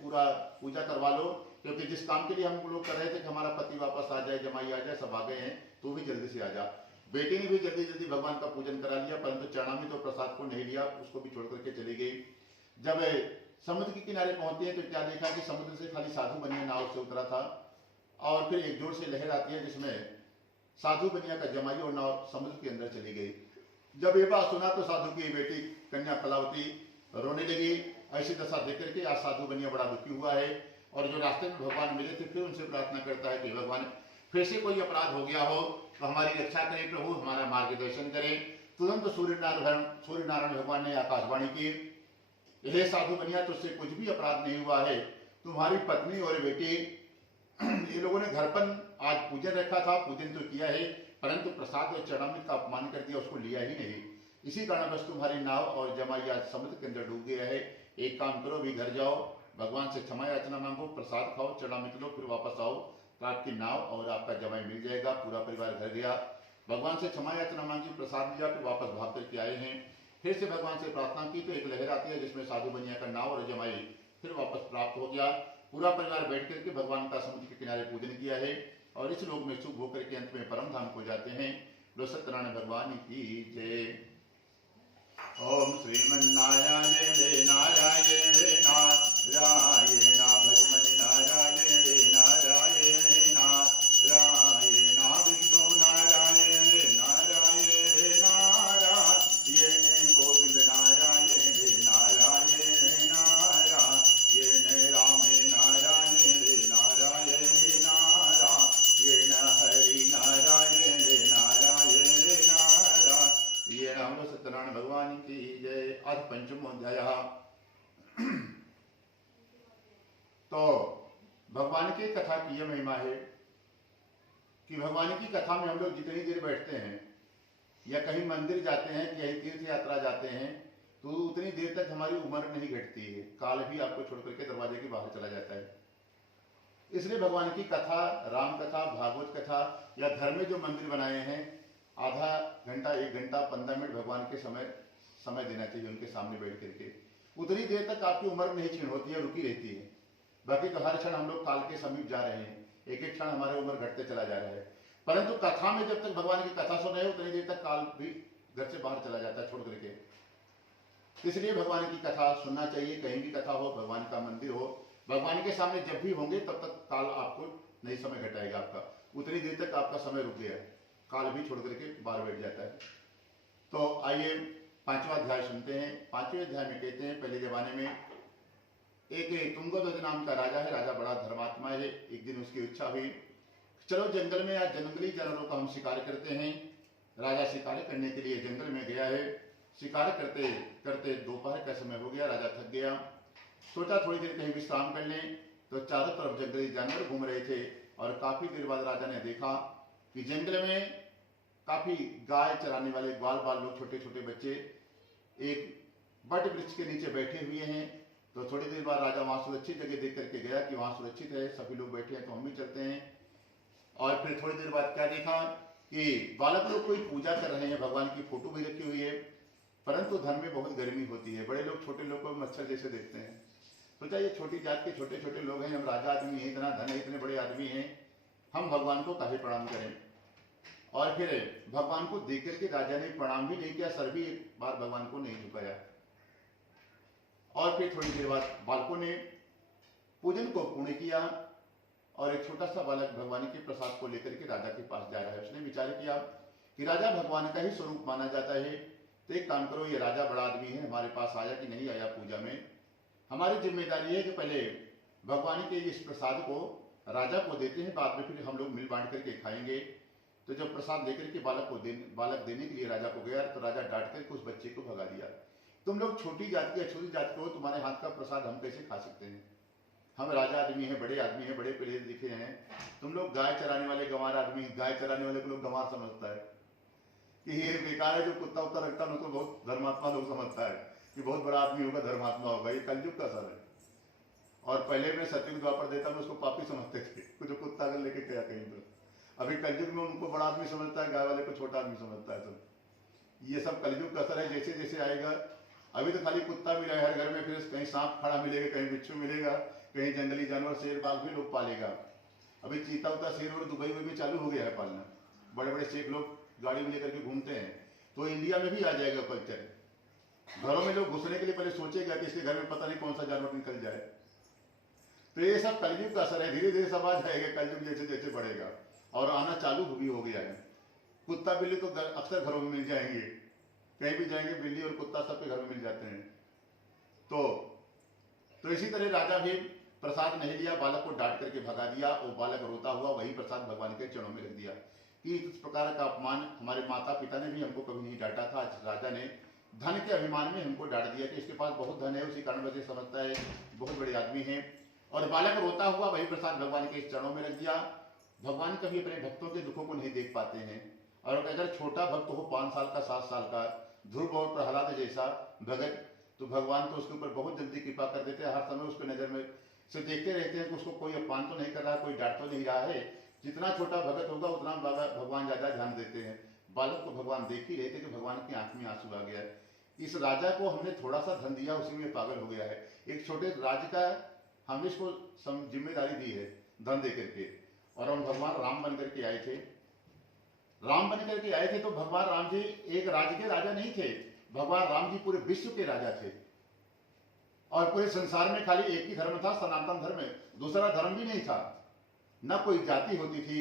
पूरा पूजा करवा लो, क्योंकि जिस काम के लिए हम लोग कर रहे थे कि हमारा पति वापस आ जाए, जमाई आ जाए, सब आ गए हैं, तो भी जल्दी से आ जा। बेटी ने भी जल्दी जल्दी भगवान का पूजन करा लिया, परंतु चरणामृत और प्रसाद को नहीं लिया, उसको भी छोड़ करके चली गई। जब समुद्र के किनारे पहुंचती है तो क्या देखा कि समुद्र से खाली साधु बनिया नाव से उतरा था और फिर एक जोर से लहर आती है जिसमें साधु बनिया का जमाई और नाव समुद्र के अंदर चली गई। जब ये बात सुना तो साधु की बेटी कन्या कलावती रोने लगी। ऐसी दशा देख करके आज साधु बनिया बड़ा दुखी हुआ है और जो रास्ते में भगवान मिले थे फिर उनसे प्रार्थना करता है कि भगवान फिर से कोई अपराध हो गया हो तो हमारी रक्षा करें प्रभु, हमारा मार्गदर्शन करें। तुरंत सूर्यनारायण भगवान ने आकाशवाणी की, हे साधु बनिया, तुझसे कुछ भी अपराध नहीं हुआ है, तुम्हारी पत्नी और बेटी ये लोगों ने घर पर आज पूजन रखा था, पूजन तो किया है, परंतु प्रसाद और चरणामृत का अपमान कर दिया, उसको लिया ही नहीं। इसी कारण बस तुम्हारी नाव और जमाई आज समुद्र के अंदर डूब गया है। एक काम करो, भी घर जाओ, भगवान से क्षमा याचना मांगो, प्रसाद खाओ, चरणामृत लो, फिर वापस आओ, तो आपकी नाव और आपका जमाई मिल जाएगा। पूरा परिवार घर गया, भगवान से क्षमा याचना मांगी, प्रसाद लिया, फिर वापस भाग करके आए हैं। फिर से भगवान से प्रार्थना की तो एक लहर आती है जिसमें साधु बनिया का नाव और जमाई फिर वापस प्राप्त हो गया। पूरा परिवार बैठ करके भगवान का समुद्र के किनारे पूजन किया है और इस लोक में सुख होकर के अंत में परम धाम को जाते हैं। लो सत्यनारायण भगवान की जय। ओम श्रीमन्नारायण नारायण नारायण भजमन नारायण नारायण नारायण विष्णु नारायण नारायण नारायण गोविंद नारायण नारायण नारायण राम नारायण नारायण नारायण हरि नारायण नारायण नारायण। ये राम सत्यनारायण भगवान की जय। आज पंचमोध्याय। तो भगवान की कथा की यह महिमा है कि भगवान की कथा में हम लोग जितनी देर बैठते हैं या कहीं मंदिर जाते हैं, कहीं तीर्थ यात्रा जाते हैं, तो उतनी देर तक हमारी उम्र नहीं घटती है, काल भी आपको छोड़ करके दरवाजे के बाहर चला जाता है। इसलिए भगवान की कथा, राम कथा, भागवत कथा या घर में जो मंदिर बनाए हैं, आधा घंटा 1 घंटा 15 मिनट भगवान के समय देना चाहिए उनके सामने बैठ करके। उतनी देर तक आपकी उम्र नहीं क्षीण होती है, रुकी रहती है। बाकी तो हर क्षण हम लोग काल के समीप जा रहे हैं, एक एक क्षण हमारे उम्र घटते चला जा रहा है। परंतु कथा में जब तक भगवान की कथा सुन रहे हो उतनी देर तक काल भी घर से बाहर चला जाता है छोड़ करके। इसलिए भगवान की कथा सुनना चाहिए। कहीं भी कथा हो, भगवान का मंदिर हो, भगवान के सामने जब भी होंगे तब तक काल आपको नहीं समय घटाएगा आपका। उतनी देर तक आपका समय रुक गया है, काल भी छोड़ करके बाहर बैठ जाता है। तो आइए 5वां अध्याय सुनते हैं। 5वें अध्याय में कहते हैं, पहले जमाने में एक तुंगध्वज नाम का राजा है। राजा बड़ा धर्मात्मा है। एक दिन उसकी इच्छा हुई, चलो जंगल में आज जंगली जानवरों का हम शिकार करते हैं। राजा शिकार करने के लिए जंगल में गया है। शिकार करते करते दोपहर का समय हो गया, राजा थक गया, सोचा थोड़ी देर कहीं विश्राम कर लें। तो चारों तरफ जंगली जानवर घूम रहे थे और काफी देर बाद राजा ने देखा कि जंगल में काफी गाय चराने वाले ग्वाल बाल लोग, छोटे छोटे बच्चे एक बट वृक्ष के नीचे बैठे हुए हैं। तो थोड़ी देर बाद राजा वहां सुरक्षित जगह देख करके गया कि वहां सुरक्षित है, सभी लोग बैठे हैं तो हम भी चलते हैं। और फिर थोड़ी देर बाद क्या देखा कि बालक लोग कोई पूजा कर रहे हैं, भगवान की फोटो भी रखी हुई है, परंतु धन में बहुत गर्मी होती है, बड़े लोग छोटे लोग को मच्छर जैसे देखते हैं। सोचा ये छोटी जात के छोटे छोटे लोग हैं, हम राजा आदमी हैं, इतना धन है, इतने बड़े आदमी हैं, हम भगवान को काहे प्रणाम करें। और फिर भगवान को देख करके राजा ने प्रणाम भी नहीं किया, सर भी एक बार भगवान को नहीं झुकाया। और फिर थोड़ी देर बाद बालकों ने पूजन को पूर्ण किया और एक छोटा सा बालक भगवान के प्रसाद को लेकर के राजा के पास जा रहा है। उसने विचार किया कि राजा भगवान का ही स्वरूप माना जाता है, तो एक काम करो, ये राजा बड़ा आदमी है, हमारे पास आया कि नहीं आया पूजा में, हमारी जिम्मेदारी है कि पहले भगवान के इस प्रसाद को राजा को देते हैं, बाद में फिर हम लोग मिल बांट करके खाएंगे। तो जब प्रसाद लेकर के बालक देने के लिए राजा को गया, तो राजा डांट कर उस बच्चे को भगा दिया। तुम लोग छोटी जाति या छोटी जाति को हो, तुम्हारे हाथ का प्रसाद हम कैसे खा सकते हैं? हम राजा आदमी हैं, बड़े आदमी हैं, बड़े पढ़े लिखे हैं। तुम लोग गाय चराने वाले गंवार आदमी, गाय चराने वाले को लोग गंवार समझता है कि ये बेकार है। जो कुत्ता उत्ता रखता है उसको बहुत धर्मात्मा लोग समझता है कि बहुत बड़ा आदमी होगा, धर्मात्मा होगा। ये कलयुग का असर है। और पहले में सतयुग द्वापर देता में उसको पापी समझते थे, जो कुत्ता अगर लेके गया कहीं पर। अभी कलयुग में उनको बड़ा आदमी समझता है, गाय वाले को छोटा आदमी समझता है। सब ये सब कलयुग का असर है। जैसे जैसे आएगा, अभी तो खाली कुत्ता मिला है हर घर में, फिर कहीं सांप खड़ा मिलेगा, कहीं बिच्छू मिलेगा, कहीं जंगली जानवर शेर बाघ भी लोग पालेगा। अभी चीता उता शेर और दुबई में भी चालू हो गया है पालना। बड़े बड़े शेख लोग गाड़ी में लेकर के घूमते हैं। तो इंडिया में भी आ जाएगा कल्चर। घरों में लोग घुसने के लिए पहले सोचेगा कि इसके घर में पता नहीं कौन सा जानवर निकल जाए। तो ये सब कलयुग का असर है। धीरे धीरे सब आ जाएगा, कलयुग जैसे जैसे बढ़ेगा और आना चालू भी हो गया है। कुत्ता बिल्ली तो अक्सर घरों में मिल जाएंगे, कहीं भी जाएंगे बिल्ली और कुत्ता सबके घर में मिल जाते हैं। तो इसी तरह राजा भी प्रसाद नहीं लिया, बालक को डांट करके भगा दिया। और बालक रोता हुआ वही प्रसाद भगवान के चरणों में रख दिया कि इस प्रकार का अपमान हमारे माता पिता ने भी हमको कभी नहीं डांटा था। आज राजा ने धन के अभिमान में हमको डांट दिया कि इसके पास बहुत धन है, उसी कारण वजह समझता है बहुत बड़े आदमी हैं। और बालक रोता हुआ वही प्रसाद भगवान के चरणों में रख दिया। भगवान कभी अपने भक्तों के दुखों को नहीं देख पाते हैं। और अगर छोटा भक्त हो 5 साल का 7 साल का, ध्रुव और प्रहलाद जैसा भगत, तो भगवान तो उसके ऊपर बहुत जल्दी कृपा कर देते हैं। हर समय उसको नजर में से देखते रहते हैं कि उसको कोई अपमान तो नहीं कर रहा, कोई डांट तो नहीं रहा है। जितना छोटा भगत होगा उतना भगवान ज्यादा ध्यान देते हैं। बालक को भगवान देख ही रहे थे कि भगवान की आंख में आंसू आ गया। इस राजा को हमने थोड़ा सा धन दिया, उसी में पागल हो गया है। एक छोटे राज्य का हमने इसको जिम्मेदारी दी है धन दे करके। और हम भगवान राम बन करके आए थे। राम बन करके आए थे तो भगवान राम जी एक राज्य के राजा नहीं थे। भगवान राम जी पूरे विश्व के राजा थे। और पूरे संसार में खाली एक ही धर्म था, सनातन धर्म। दूसरा धर्म भी नहीं था, न कोई जाति होती थी,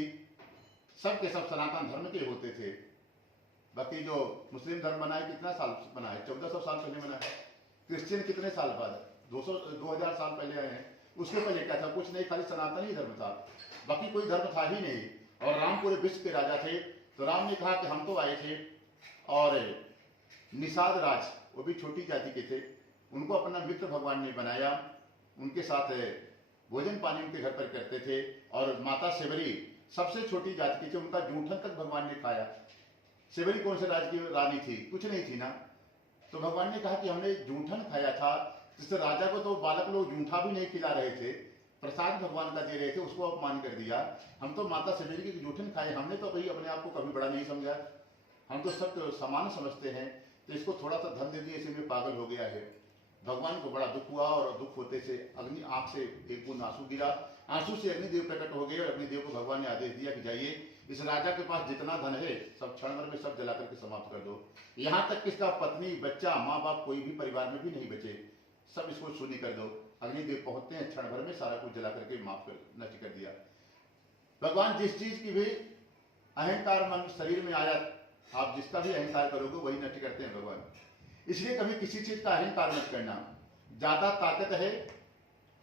सब के सब सनातन धर्म के होते थे। बाकी जो मुस्लिम धर्म बना है, कितना साल बना है? 1400 साल पहले बना है। क्रिश्चियन कितने साल बाद? 2000 साल पहले आए हैं। उसके पहले क्या था? कुछ नहीं, खाली सनातन ही धर्म था, बाकी कोई धर्म था ही नहीं। और राम पूरे विश्व के राजा थे। तो राम ने कहा कि हम तो आए थे, और निषाद राज, वो भी छोटी जाति के थे, उनको अपना मित्र भगवान ने बनाया। उनके साथ भोजन पानी उनके घर पर करते थे। और माता सेवरी सबसे छोटी जाति की थी, उनका जूठन तक भगवान ने खाया। सेवरी कौन से राज्य की रानी थी? कुछ नहीं थी ना। तो भगवान ने कहा कि हमने जूठन खाया था, जिससे राजा को तो बालक लोग जूठा भी नहीं खिला रहे थे, प्रसाद भगवान का दे रहे थे, उसको अपमान कर दिया। हम तो माता सेवरी की जूठन खाए, हमने तो भाई अपने आप को कभी बड़ा नहीं समझा, हम तो सब तो समान समझते हैं। तो इसको थोड़ा सा धन दे दिए, इसी में पागल हो गया है। भगवान को बड़ा दुख हुआ, और दुख होते से अग्नि आंख से एक बूंद आंसू गिरा। आंसू से अग्निदेव प्रकट हो गए, और अग्निदेव को भगवान ने आदेश दिया कि जाइए, इस राजा के पास जितना धन है सब क्षण भर में सब जला करके समाप्त कर दो। यहाँ तक कि इसका पत्नी, बच्चा, माँ बाप कोई भी परिवार में भी नहीं बचे, सब इसको शून्य कर दो। अग्निदेव पहुंचते हैं, क्षण भर में सारा कुछ जला करके नष्ट कर दिया। भगवान जिस चीज की भी अहंकार मन शरीर में आया, आप जिसका भी अहंकार करोगे वही नष्ट करते हैं भगवान। इसलिए कभी किसी चीज का अहंकार मत करना। ज्यादा ताकत है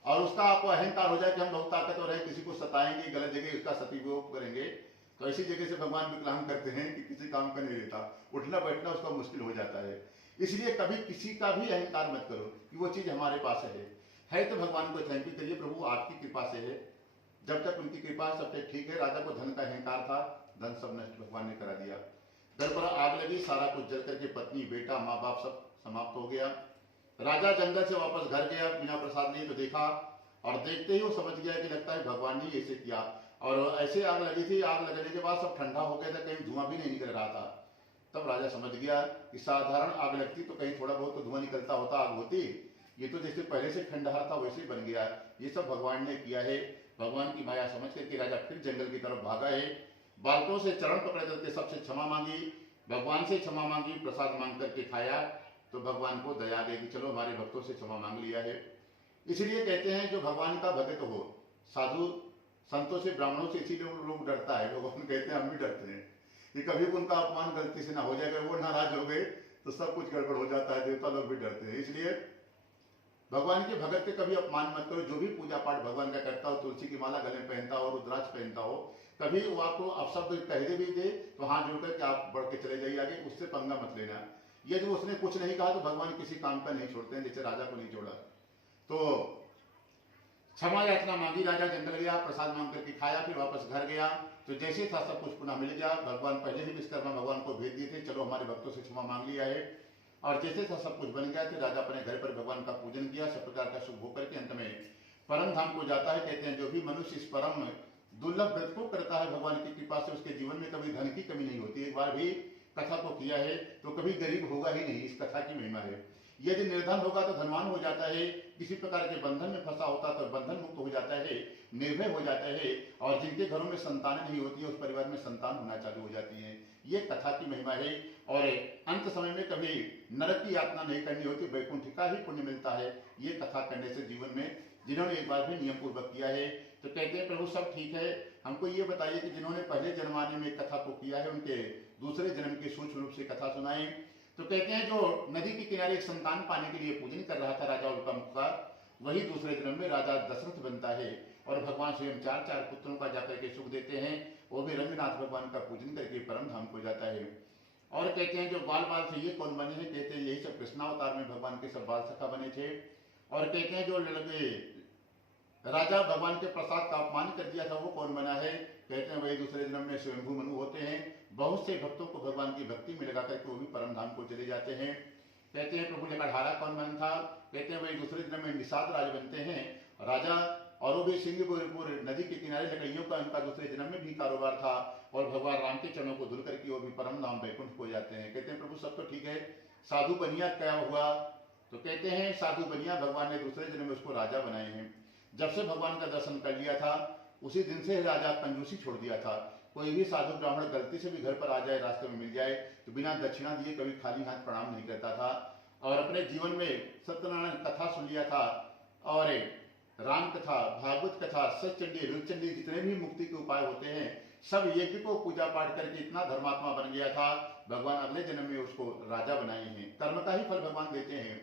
और उसका आपको अहंकार हो जाए कि हम बहुत ताकतवर है, किसी को सताएंगे, गलत जगह उसका सदुपयोग करेंगे, तो ऐसी जगह से भगवान विकलांग करते हैं कि किसी काम का नहीं रहता, उठना बैठना उसका मुश्किल हो जाता है। इसलिए कभी किसी का भी अहंकार मत करो कि वो चीज हमारे पास है तो भगवान को थैंक यू करिए, प्रभु आपकी कृपा से है। जब तक उनकी कृपा है सब तक ठीक है। राजा को धन का अहंकार था, धन सब नष्ट भगवान ने करा दिया। घर पर आग लगी, सारा कुछ जल करके पत्नी, बेटा, माँ बाप सब समाप्त हो गया। राजा जंगल से वापस घर गया बिना प्रसाद लिए, तो देखा, और देखते ही वो समझ गया कि लगता है भगवान ने ऐसे किया। और ऐसे आग लगी थी, आग लगने के बाद सब ठंडा हो गया था, कहीं धुआं भी नहीं निकल रहा था। तब राजा समझ गया कि साधारण आग लगती तो कहीं थोड़ा बहुत तो धुआं निकलता होता, आग होती, ये तो जैसे पहले से खंडहर था वैसे बन गया। ये सब भगवान ने किया है। भगवान की माया समझ करके राजा फिर जंगल की तरफ भागा है। बालकों से चरण पकड़ करके सबसे क्षमा मांगी, भगवान से क्षमा मांगी, प्रसाद मांग करके खाया। तो भगवान को दया दे कि चलो हमारे भक्तों से क्षमा मांग लिया है। इसलिए कहते हैं जो भगवान का भक्त हो, साधु संतों से, ब्राह्मणों से, इसीलिए उन लोग डरता है। भगवान कहते हैं हम भी डरते हैं कि कभी उनका अपमान गलती से ना हो जाए, अगर वो नाराज हो गए तो सब कुछ गड़बड़ हो जाता है। देवता लोग भी डरते हैं। इसलिए भगवान के भगत के कभी अपमान मत करो। जो भी पूजा पाठ भगवान का करता हो, तुलसी की माला गले में पहनता हो, रुद्राक्ष पहनता हो, कभी वो आपको अपशब्द कह दे भी दे तो हाथ जोड़ करके आप बढ़ के चले जाइए आगे, उससे पंगा मत लेना। यदि उसने कुछ नहीं कहा तो भगवान किसी काम का नहीं छोड़ते हैं, जैसे राजा को नहीं छोड़ा। तो क्षमा याचना मांगी, राजा जंगल गया, प्रसाद मांग करके खाया, फिर वापस घर गया। तो जैसे था सब कुछ पुनः मिल गया। भगवान पहले ही विश्वकर्मा भगवान को भेज दिए थे, चलो हमारे भक्तों से क्षमा मांग लिया है। और जैसे था सब कुछ बन गया। फिर राजा अपने घर पर भगवान का पूजन किया, सब प्रकार का शुभ होकर के अंत में परम धाम को जाता है। कहते हैं जो भी मनुष्य इस परम दुर्लभ व्रत को करता है भगवान की कृपा से, उसके जीवन में कभी धन की कमी नहीं होती। एक बार भी कथा को किया है तो कभी गरीब होगा ही नहीं, इस कथा की महिमा है। यदि निर्धन होगा तो धनवान हो जाता है, किसी प्रकार के बंधन में फंसा होता तो बंधन मुक्त हो जाता है, निर्भय हो जाता है। और जिनके घरों में संतान नहीं होती है उस परिवार में संतान होना चालू हो जाती है। ये कथा की महिमा है। और अंत समय में कभी नरक की यातना नहीं करनी होती, वैकुंठ का ही पुण्य मिलता है ये कथा करने से जीवन में, जिन्होंने एक बार भी नियम पूर्वक किया है। तो कहते हैं प्रभु सब ठीक है, हमको ये बताइए कि जिन्होंने पहले जन्माने में कथा को किया है उनके दूसरे जन्म की सूक्ष्म रूप से कथा सुनाए। तो कहते हैं जो नदी के किनारे एक संतान पाने के लिए पूजन कर रहा था राजा उल्कामुख का, वही दूसरे जन्म में राजा दशरथ बनता है। और भगवान स्वयं चार चार पुत्रों का जाकर के सुख देते हैं, वो भी रंगनाथ भगवान का पूजन करके परम धाम को जाता है। और कहते हैं जो बाल बाल से ये कौन बने हैं, कहते हैं यही सब कृष्णावतार में भगवान के सब बाल सखा बने थे। और कहते हैं जो लड़के राजा भगवान के प्रसाद का अपमान कर दिया था वो कौन बना है, कहते हैं वही दूसरे जन्म में स्वयंभू मनु होते हैं। बहुत से भक्तों को भगवान की भक्ति में लगा करके वो भी परम धाम को चले जाते हैं। कहते हैं प्रभु लकड़हारा कौन बन था, कहते हैं वही दूसरे जन्म में निषाद राज बनते हैं राजा। और वो भी सिंहपुर नदी के किनारे लकड़ियों का उनका दूसरे जन्म में भी कारोबार था। और भगवान राम के चरणों को धुल करके वो भी परम धाम वैकुंठ को जाते हैं। कहते हैं प्रभु सब तो ठीक है, साधु बनिया क्या हुआ, तो कहते हैं साधु बनिया भगवान ने दूसरे जन्म में उसको राजा बनाए हैं। जब से भगवान का दर्शन कर लिया था उसी दिन से राजा कंजूसी छोड़ दिया था। कोई भी साधु ब्राह्मण गलती से भी घर पर आ जाए, रास्ते में मिल जाए तो बिना दक्षिणा दिए कभी खाली हाथ प्रणाम नहीं करता था। और अपने जीवन में सत्यनारायण कथा सुन लिया था, और राम कथा, भागवत कथा, सचंडी, रुचंडी, जितने भी मुक्ति के उपाय होते हैं सब यज्ञ को पूजा पाठ करके इतना धर्मात्मा बन गया था, भगवान अगले जन्म में उसको राजा बनाए हैं। कर्म का ही फल भगवान देते हैं।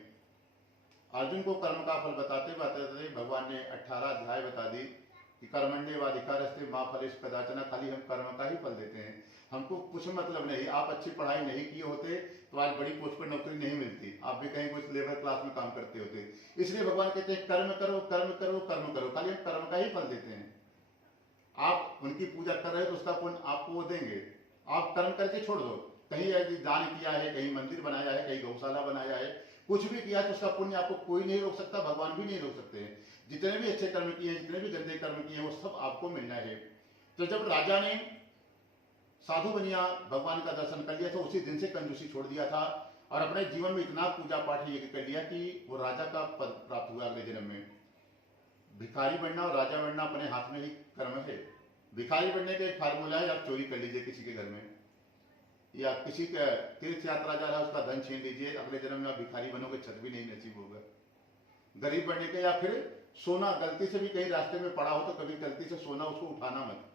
अर्जुन को कर्म का फल बताते बताते भगवान ने 18 अध्याय बता दी कि कर्मण्येवाधिकारस्ते मा फलेषु कदाचन, खाली हम कर्म का ही फल देते हैं, हमको कुछ मतलब नहीं। आप अच्छी पढ़ाई नहीं किए होते तो आज बड़ी पोस्ट पर नौकरी नहीं मिलती, आप भी कहीं कुछ लेबर क्लास में काम करते होते। इसलिए भगवान कहते हैं कर्म करो कर्म करो कर्म करो, खाली हम कर्म का ही फल देते हैं। आप उनकी पूजा कर रहे हो तो उसका पुण्य आपको वो देंगे, आप कर्म करके छोड़ दो। कहीं यदि दान किया है, कहीं मंदिर बनाया है, कहीं गौशाला बनाया है, कुछ भी किया तो उसका पुण्य आपको कोई नहीं रोक सकता, भगवान भी नहीं रोक सकते हैं। जितने भी अच्छे कर्म किए हैं, जितने भी गंदे कर्म किए हैं, वो सब आपको मिलना है। तो जब राजा ने साधु बनिया भगवान का दर्शन कर लिया था उसी दिन से कंजूसी छोड़ दिया था, और अपने जीवन में इतना पूजा पाठ ये कर लिया कि वो राजा का पद प्राप्त हुआ अगले जन्म में। भिखारी बनना और राजा बनना अपने हाथ में ही कर्म है। भिखारी बनने का एक फार्मूला है, आप चोरी कर लीजिए किसी के घर में, या किसी का तीर्थ यात्रा जा रहा है उसका धन छीन लीजिए, अगले जन्म में आप भिखारी बनोगे, छत भी नहीं नसीब होगा। गरीब बनने के, या फिर सोना गलती से भी कहीं रास्ते में पड़ा हो तो कभी गलती से सोना उसको उठाना मत,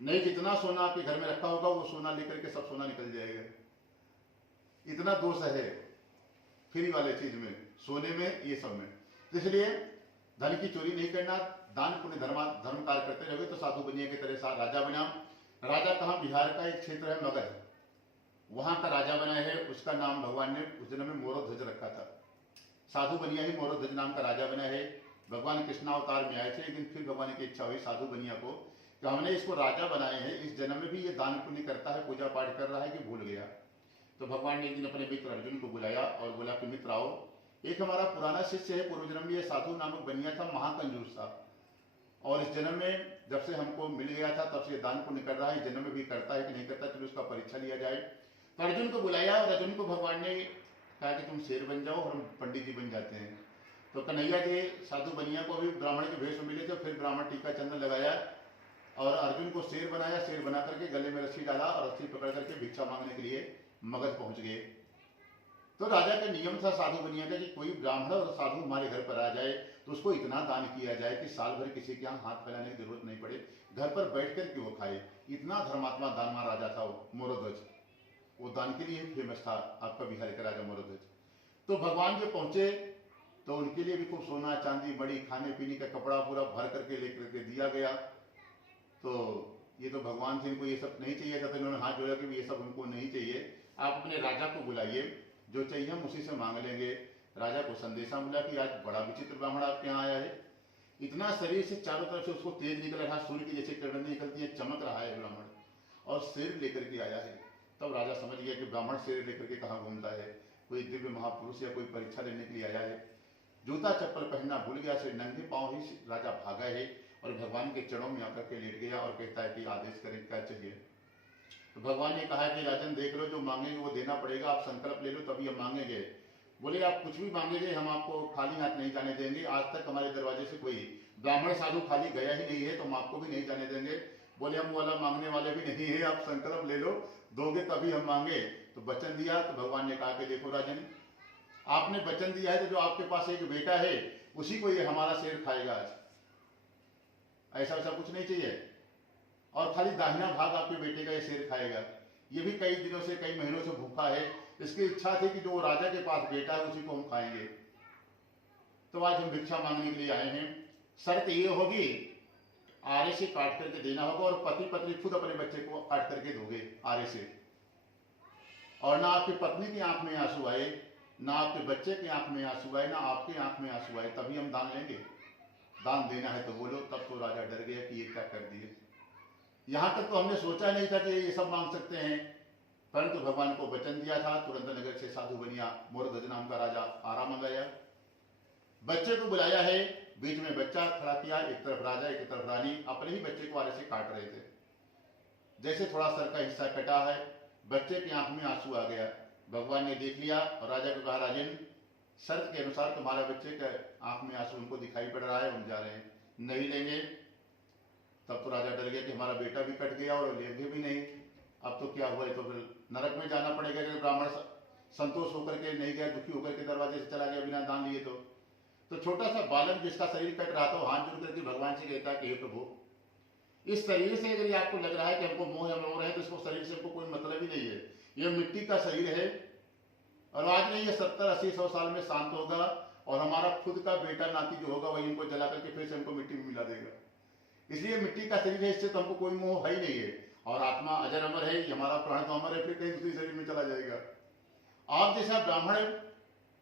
नहीं जितना सोना आपके घर में रखा होगा वो सोना लेकर के सब सोना निकल जाएगा। इतना दोष है फ्री वाले चीज में, सोने में, ये सब में। इसलिए धन की चोरी नहीं करना, दान पुण्य धर्म कार्य करते रहोगे तो साधु बनिए की तरह राजा बना। राजा कहाँ, बिहार का एक क्षेत्र है मगध, वहां का राजा बना है। उसका नाम भगवान ने उस जन्म में मोरोध्वज रखा था। साधु बनिया ही मोरोध्वज नाम का राजा बना है। भगवान कृष्णावतार में आए थे, लेकिन फिर भगवान की इच्छा हुई साधु बनिया को कि हमने इसको राजा बनाए हैं, इस जन्म में भी ये दान पुण्य करता है, पूजा पाठ कर रहा है कि भूल गया। तो भगवान ने एक दिन अपने मित्र अर्जुन को बुलाया और बोला कि मित्र आओ, एक हमारा पुराना शिष्य है, पूर्व जन्म में ये साधु नामक बनिया था, महाकंजूस था, और इस जन्म में जब से हमको मिल गया था तब से दान पुण्य कर रहा है, इस जन्म में भी करता है कि नहीं करता, चलो उसका परीक्षा लिया जाए। तो अर्जुन को बुलाया और अर्जुन को भगवान ने कहा कि तुम शेर बन जाओ और हम पंडित जी बन जाते हैं। तो कन्हैया जी साधु बनिया को भी ब्राह्मण के भेष में मिले थे, फिर ब्राह्मण टीका चंदन लगाया और अर्जुन को शेर बनाया, शेर बना करके गले में रस्सी डाला और रस्सी पकड़ करके भिक्षा मांगने के लिए मगध पहुंच गए। तो राजा का नियम था साधु बनिया का कि कोई ब्राह्मण और साधु हमारे घर पर आ जाए तो उसको इतना दान किया जाए कि साल भर किसी के यहाँ हाथ फैलाने की जरूरत नहीं पड़े, घर पर बैठ कर के वो खाए। इतना धर्मात्मा दानवान राजा था वो मोरोध्वज, वो दान के लिए फेमस था आपका बिहार का राजा मोरोध्वज। तो भगवान जो पहुंचे तो उनके लिए भी खूब सोना चांदी मणि खाने पीने का कपड़ा पूरा भर करके लेकर के दिया गया। तो ये तो भगवान से इनको ये सब नहीं चाहिए था, तो इन्होंने हाथ जोड़ा कि ये सब हमको नहीं चाहिए, आप अपने राजा को बुलाइए, जो चाहिए हम उसी से मांग लेंगे। राजा को संदेशा मिला कि आज बड़ा विचित्र ब्राह्मण आपके यहाँ आया है, इतना शरीर से चारों तरफ से उसको तेज निकल रहा, सूर्य की जैसे किरणें निकलती है, चमक रहा है ब्राह्मण, और सिर लेकर के आया है। तब राजा समझ गया कि ब्राह्मण सिर लेकर के कहाँ घूमता है, कोई दिव्य महापुरुष या कोई परीक्षा लेने के लिए आया है। जूता चप्पल पहनना भूल गया, से नंगे पांव ही राजा भागा है और भगवान के चरणों में आकर के लेट गया और कहता है कि आदेश करें, क्या चाहिए। तो भगवान ने कहा कि राजन देख लो, जो मांगेंगे वो देना पड़ेगा, आप संकल्प ले लो तभी हम मांगेंगे। बोले आप कुछ भी मांगेंगे हम आपको खाली हाथ नहीं जाने देंगे, आज तक हमारे दरवाजे से कोई ब्राह्मण साधु खाली गया ही नहीं है, तो हम आपको भी नहीं जाने देंगे। बोले हम वाला मांगने वाले भी नहीं है, आप संकल्प ले लो, दोगे तभी हम मांगे। तो वचन दिया। तो भगवान ने कहा कि देखो राजन, आपने वचन दिया है, तो जो आपके पास एक बेटा है उसी को ये हमारा शेर खाएगा आज, ऐसा वैसा कुछ नहीं चाहिए, और खाली दाहिना भाग आपके बेटे का ये शेर खाएगा। ये भी कई दिनों से, कई महीनों से भूखा है, इसकी इच्छा थी कि जो राजा के पास बेटा है उसी को हम खाएंगे। तो आज हम भिक्षा मांगने के लिए आए हैं। शर्त ये होगी, आरे से काट करके देना होगा, और पति पत्नी खुद अपने बच्चे को काट करके दोगे आरे से, और ना आपकी पत्नी की आंख में आंसू आए, ना आपके बच्चे की आंख में आंसू आए, ना आपकी आंख में आंसू आए, तभी हम दान लेंगे। दान देना है तो बोलो। तब तो राजा डर गया कि ये क्या कर दिए, यहां तक तो हमने सोचा नहीं था कि ये सब मांग सकते हैं, परंतु भगवान को वचन दिया था। तुरंत नगर से साधु बनिया मोरध्वज नाम का राजा आरा मंगाया, बच्चे को बुलाया है, बीच में बच्चा खड़ा किया, एक तरफ राजा एक तरफ रानी अपने ही बच्चे को आरे से काट रहे थे। जैसे थोड़ा सर का हिस्सा कटा है, बच्चे की आंख में आंसू आ गया। भगवान ने देख लिया और राजा को कहा, राजन शर्त के अनुसार तुम्हारे बच्चे के आंख में आंसू उनको दिखाई पड़ रहा है, हम जा रहे हैं, नहीं लेंगे। तब तो राजा डर गया कि हमारा बेटा भी कट गया और लेंगे भी नहीं, अब तो क्या हुआ, तो फिर नरक में जाना पड़ेगा। कि ब्राह्मण संतोष होकर के नहीं गया, दुखी होकर के दरवाजे से चला गया बिना दान लिए। तो छोटा सा बालक जिसका शरीर कट रहा था, हाथ जोड़ करके भगवान से कहता कि हे प्रभु, इस शरीर से अगर आपको लग रहा है कि हमको मोह या मोह है, तो इसको शरीर से हमको कोई मतलब ही नहीं है, ये मिट्टी का शरीर है, और आज नहीं ये 70-80-100 साल में शांत होगा, और हमारा खुद का बेटा नाती जो होगा वही हमको जला करके फिर से हमको मिट्टी में मिला देगा। इसलिए मिट्टी का शरीर है, इससे तो हमको कोई मोह है ही नहीं है, और आत्मा अजर अमर है, हमारा प्राण तो अमर है, फिर कहीं दूसरी शरीर में चला जाएगा। आप जैसा ब्राह्मण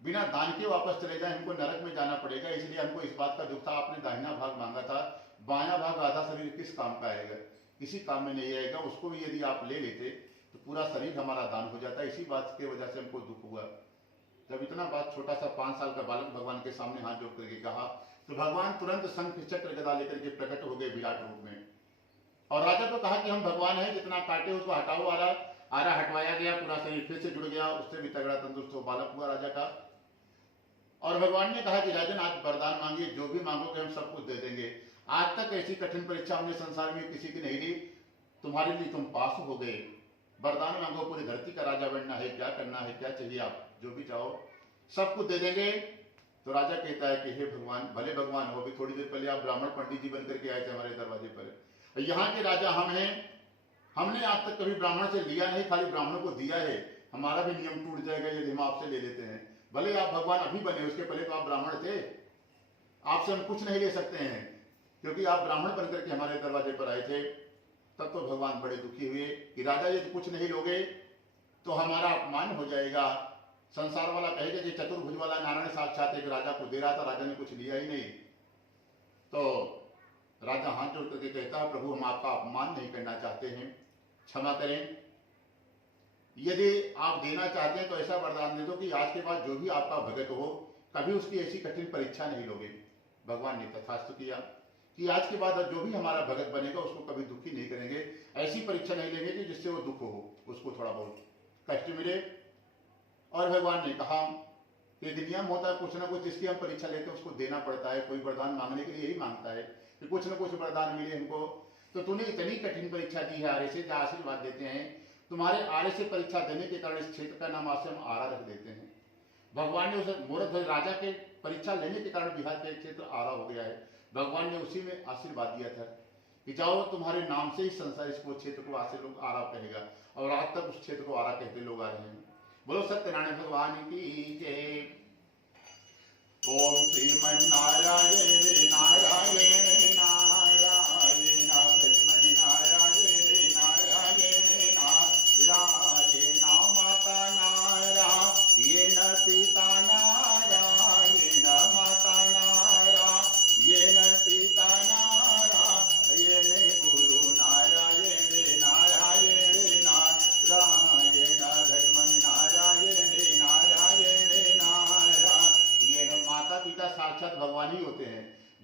बिना दान के वापस चले जाए, हमको नरक में जाना पड़ेगा, इसलिए हमको इस बात का दुख था। आपने दाहिना भाग मांगा था, बायां भाग आधा शरीर किस काम का आएगा, किसी काम में नहीं आएगा, उसको भी यदि आप ले लेते तो पूरा शरीर हमारा दान हो जाता। इसी बात की वजह से हमको दुख हुआ। जब इतना बात छोटा सा 5 साल का बालक भगवान के सामने हाथ जोड़ करके कहा, तो भगवान तुरंत शंख चक्र गदा लेकर के प्रकट हो गए विराट रूप में, और राजा को कहा कि हम भगवान हैं, जितना काटे उसको हटाओ। आरा हटवाया गया, पूरा शरीर फिर से जुड़ गया, उससे भी तगड़ा तंदुरुस्त हो बालक हुआ राजा का। और भगवान ने कहा कि राजन आज वरदान मांगिए, जो भी मांगोगे हम सब कुछ दे देंगे। आज तक ऐसी कठिन परीक्षा हमने संसार में किसी की नहीं दी, तुम्हारे लिए तुम पास हो गए। वरदान मांगो, पूरी धरती का राजा बनना है, क्या करना है, क्या चाहिए, आप जो भी चाहो सब कुछ दे देंगे। तो राजा कहता है कि हे भगवान, भले भगवान हो, अभी थोड़ी देर पहले आप ब्राह्मण पंडित जी बनकर के आए थे हमारे दरवाजे पर, यहाँ के राजा हम हैं, हमने आज तक कभी ब्राह्मण से लिया नहीं, खाली ब्राह्मणों को दिया है। हमारा भी नियम टूट जाएगा यदि हम आपसे ले लेते हैं। भले आप भगवान अभी बने, उसके पहले तो आप ब्राह्मण थे, आपसे हम कुछ नहीं ले सकते हैं, क्योंकि आप ब्राह्मण बनकर के हमारे दरवाजे पर आए थे। तब तो भगवान बड़े दुखी हुए कि राजा यदि कुछ नहीं लोगे तो हमारा अपमान हो जाएगा, संसार वाला कहेगा कि चतुर्भुज वाला नारायण साक्षात एक राजा को दे रहा था, राजा ने कुछ लिया ही नहीं। तो राजा हाथ जोड़ करके कहता है, प्रभु हम आपका अपमान नहीं करना चाहते हैं, क्षमा करें। यदि आप देना चाहते हैं तो ऐसा वरदान दे दो कि आज के बाद जो भी आपका भगत हो, कभी उसकी ऐसी कठिन परीक्षा नहीं लोगे। भगवान ने तथास्तु किया कि आज के बाद जो भी हमारा भगत बनेगा उसको कभी दुखी नहीं करेंगे, ऐसी परीक्षा नहीं लेंगे कि जिससे वो दुख हो, उसको थोड़ा बहुत कष्ट मिले। और भगवान ने कहा कि नियम होता है, कुछ ना कुछ जिसकी हम परीक्षा लेते हैं उसको देना पड़ता है। कोई वरदान मांगने के लिए यही मांगता है कि कुछ ना कुछ वरदान मिले हमको। तो तूने इतनी कठिन परीक्षा दी है आर्य से, जहाँ आशीर्वाद देते हैं, तुम्हारे आर्य से परीक्षा देने के कारण इस क्षेत्र का नाम आज से हम आरा रख देते हैं। भगवान ने उस मोरध्वज राजा के परीक्षा लेने के कारण बिहार का क्षेत्र आरा हो गया है। भगवान ने उसी में आशीर्वाद दिया था कि जाओ, तुम्हारे नाम से ही संसार इसको क्षेत्र को आज से लोग आरा कहेगा, और आज तक उस क्षेत्र को आरा कहते लोग आ रहे हैं। बोलो सत्यनारायण भगवान की जय। ओम श्रीमन्नारायण नारायण नारायण, लक्ष्मण नारायण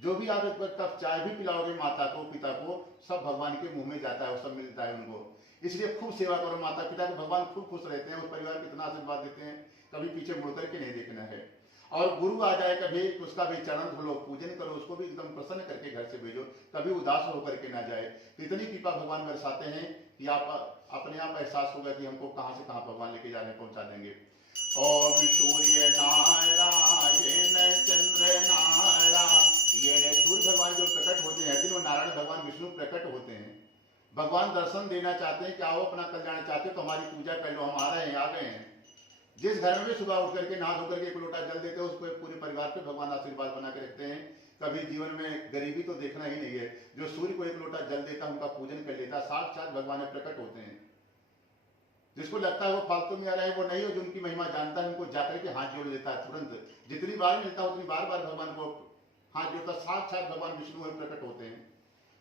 जो भी आप एक कप चाय भी पिलाओगे माता को पिता को, सब भगवान के मुंह में जाता है, वो सब मिलता है उनको। इसलिए खूब सेवा करो माता पिता को, भगवान खूब खुश रहते हैं, उस परिवार को इतना आशीर्वाद देते हैं, कभी पीछे मुड़ करके नहीं देखना है। और गुरु आ जाए कभी तो उसका भी चरण धुलो, पूजन करो, उसको भी एकदम प्रसन्न करके घर से भेजो, कभी उदास होकर के ना जाए। तो इतनी कृपा भगवान बरसाते हैं कि आप अपने आप एहसास होगा कि हमको कहाँ से कहाँ भगवान लेके जा रहे हैं, पहुंचा देंगे। ओम सूर्य नारायण चंद्र नारायण। सूर्य भगवान जो प्रकट होते हैं दिन, वो नारायण भगवान विष्णु प्रकट होते हैं। भगवान दर्शन देना चाहते हैं कि आओ अपना कल्याण चाहते हो तो हमारी पूजा कर लो, हम आ रहे हैं, आ गए हैं। जिस घर में भी सुबह उठ करके नहा धो करके एक लोटा जल देते हैं, उसको पूरे परिवार पे भगवान आशीर्वाद बना के रखते हैं। कभी जीवन में गरीबी तो देखना ही नहीं है। जो सूर्य को एक लोटा जल देता है, उनका पूजन कर लेता, साक्षात भगवान में प्रकट होते हैं। जिसको लगता है वो फालतू में आ रहा है, वो नहीं हो, जो उनकी महिमा जानता है उनको जाकर के हाथ जोड़ देता है तुरंत। जितनी बार मिलता है उतनी बार बार भगवान को हाथ जोड़ता, साक्षात भगवान विष्णु में प्रकट होते हैं।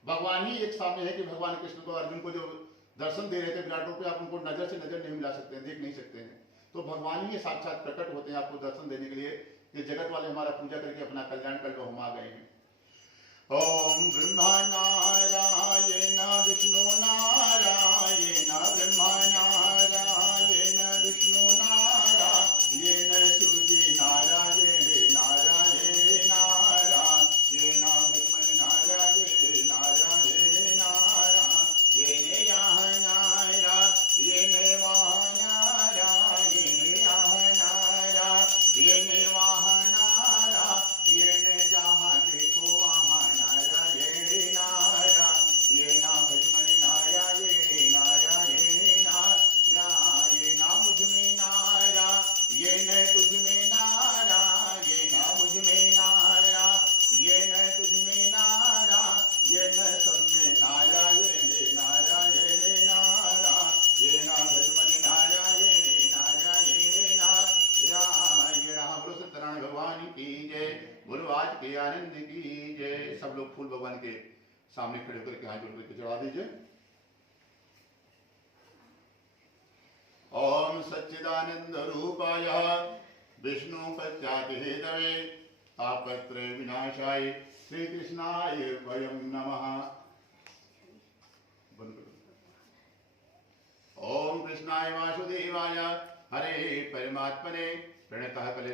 भगवान ही एक सामने है कि भगवान कृष्ण को अर्जुन को जो दर्शन दे रहे थे विराट रूप में, आप उनको नजर से नजर नहीं मिला सकते हैं, देख नहीं सकते हैं। तो भगवान ही साक्षात प्रकट होते हैं आपको दर्शन देने के लिए कि जगत वाले हमारा पूजा करके अपना कल्याण कर लो, हम आ गए हैं। ओम ब्रह्मा नारायण विष्णु नारायण, ब्रह्मा नारायण विष्णु नारायण, शिवजी नारायण नारायण नारायण, भगवान नारायण नारायण नारायण, यहाँ नारायण वहाँ नारायण, यहाँ नारायण वहाँ नारायण, जहाँ देखो वहाँ नारायण नारायण, भगवान नारायण नारायण नारायण, मुझ में नारायण तुझ में नारायण, मुझ में नारायण तुझ में नारायण, सब में नारायण नारायण नारायण, भगवान नारायण नारायण नारायण। बोलो सत्यनारायण भगवान की जय, बोलो आज के आनंद की जय। सब लोग फूल भगवान के सामने खड़े होकर के हाथ जोड़ करके चढ़ा दीजिए। ओम सच्चिदानंद रूपाय विष्णु पश्चात हेतवे तापत्र विनाशाय श्री कृष्णाय वयं नमः। ओम कृष्णाय वासुदेवाय हरे परमात्मने प्रणतः कले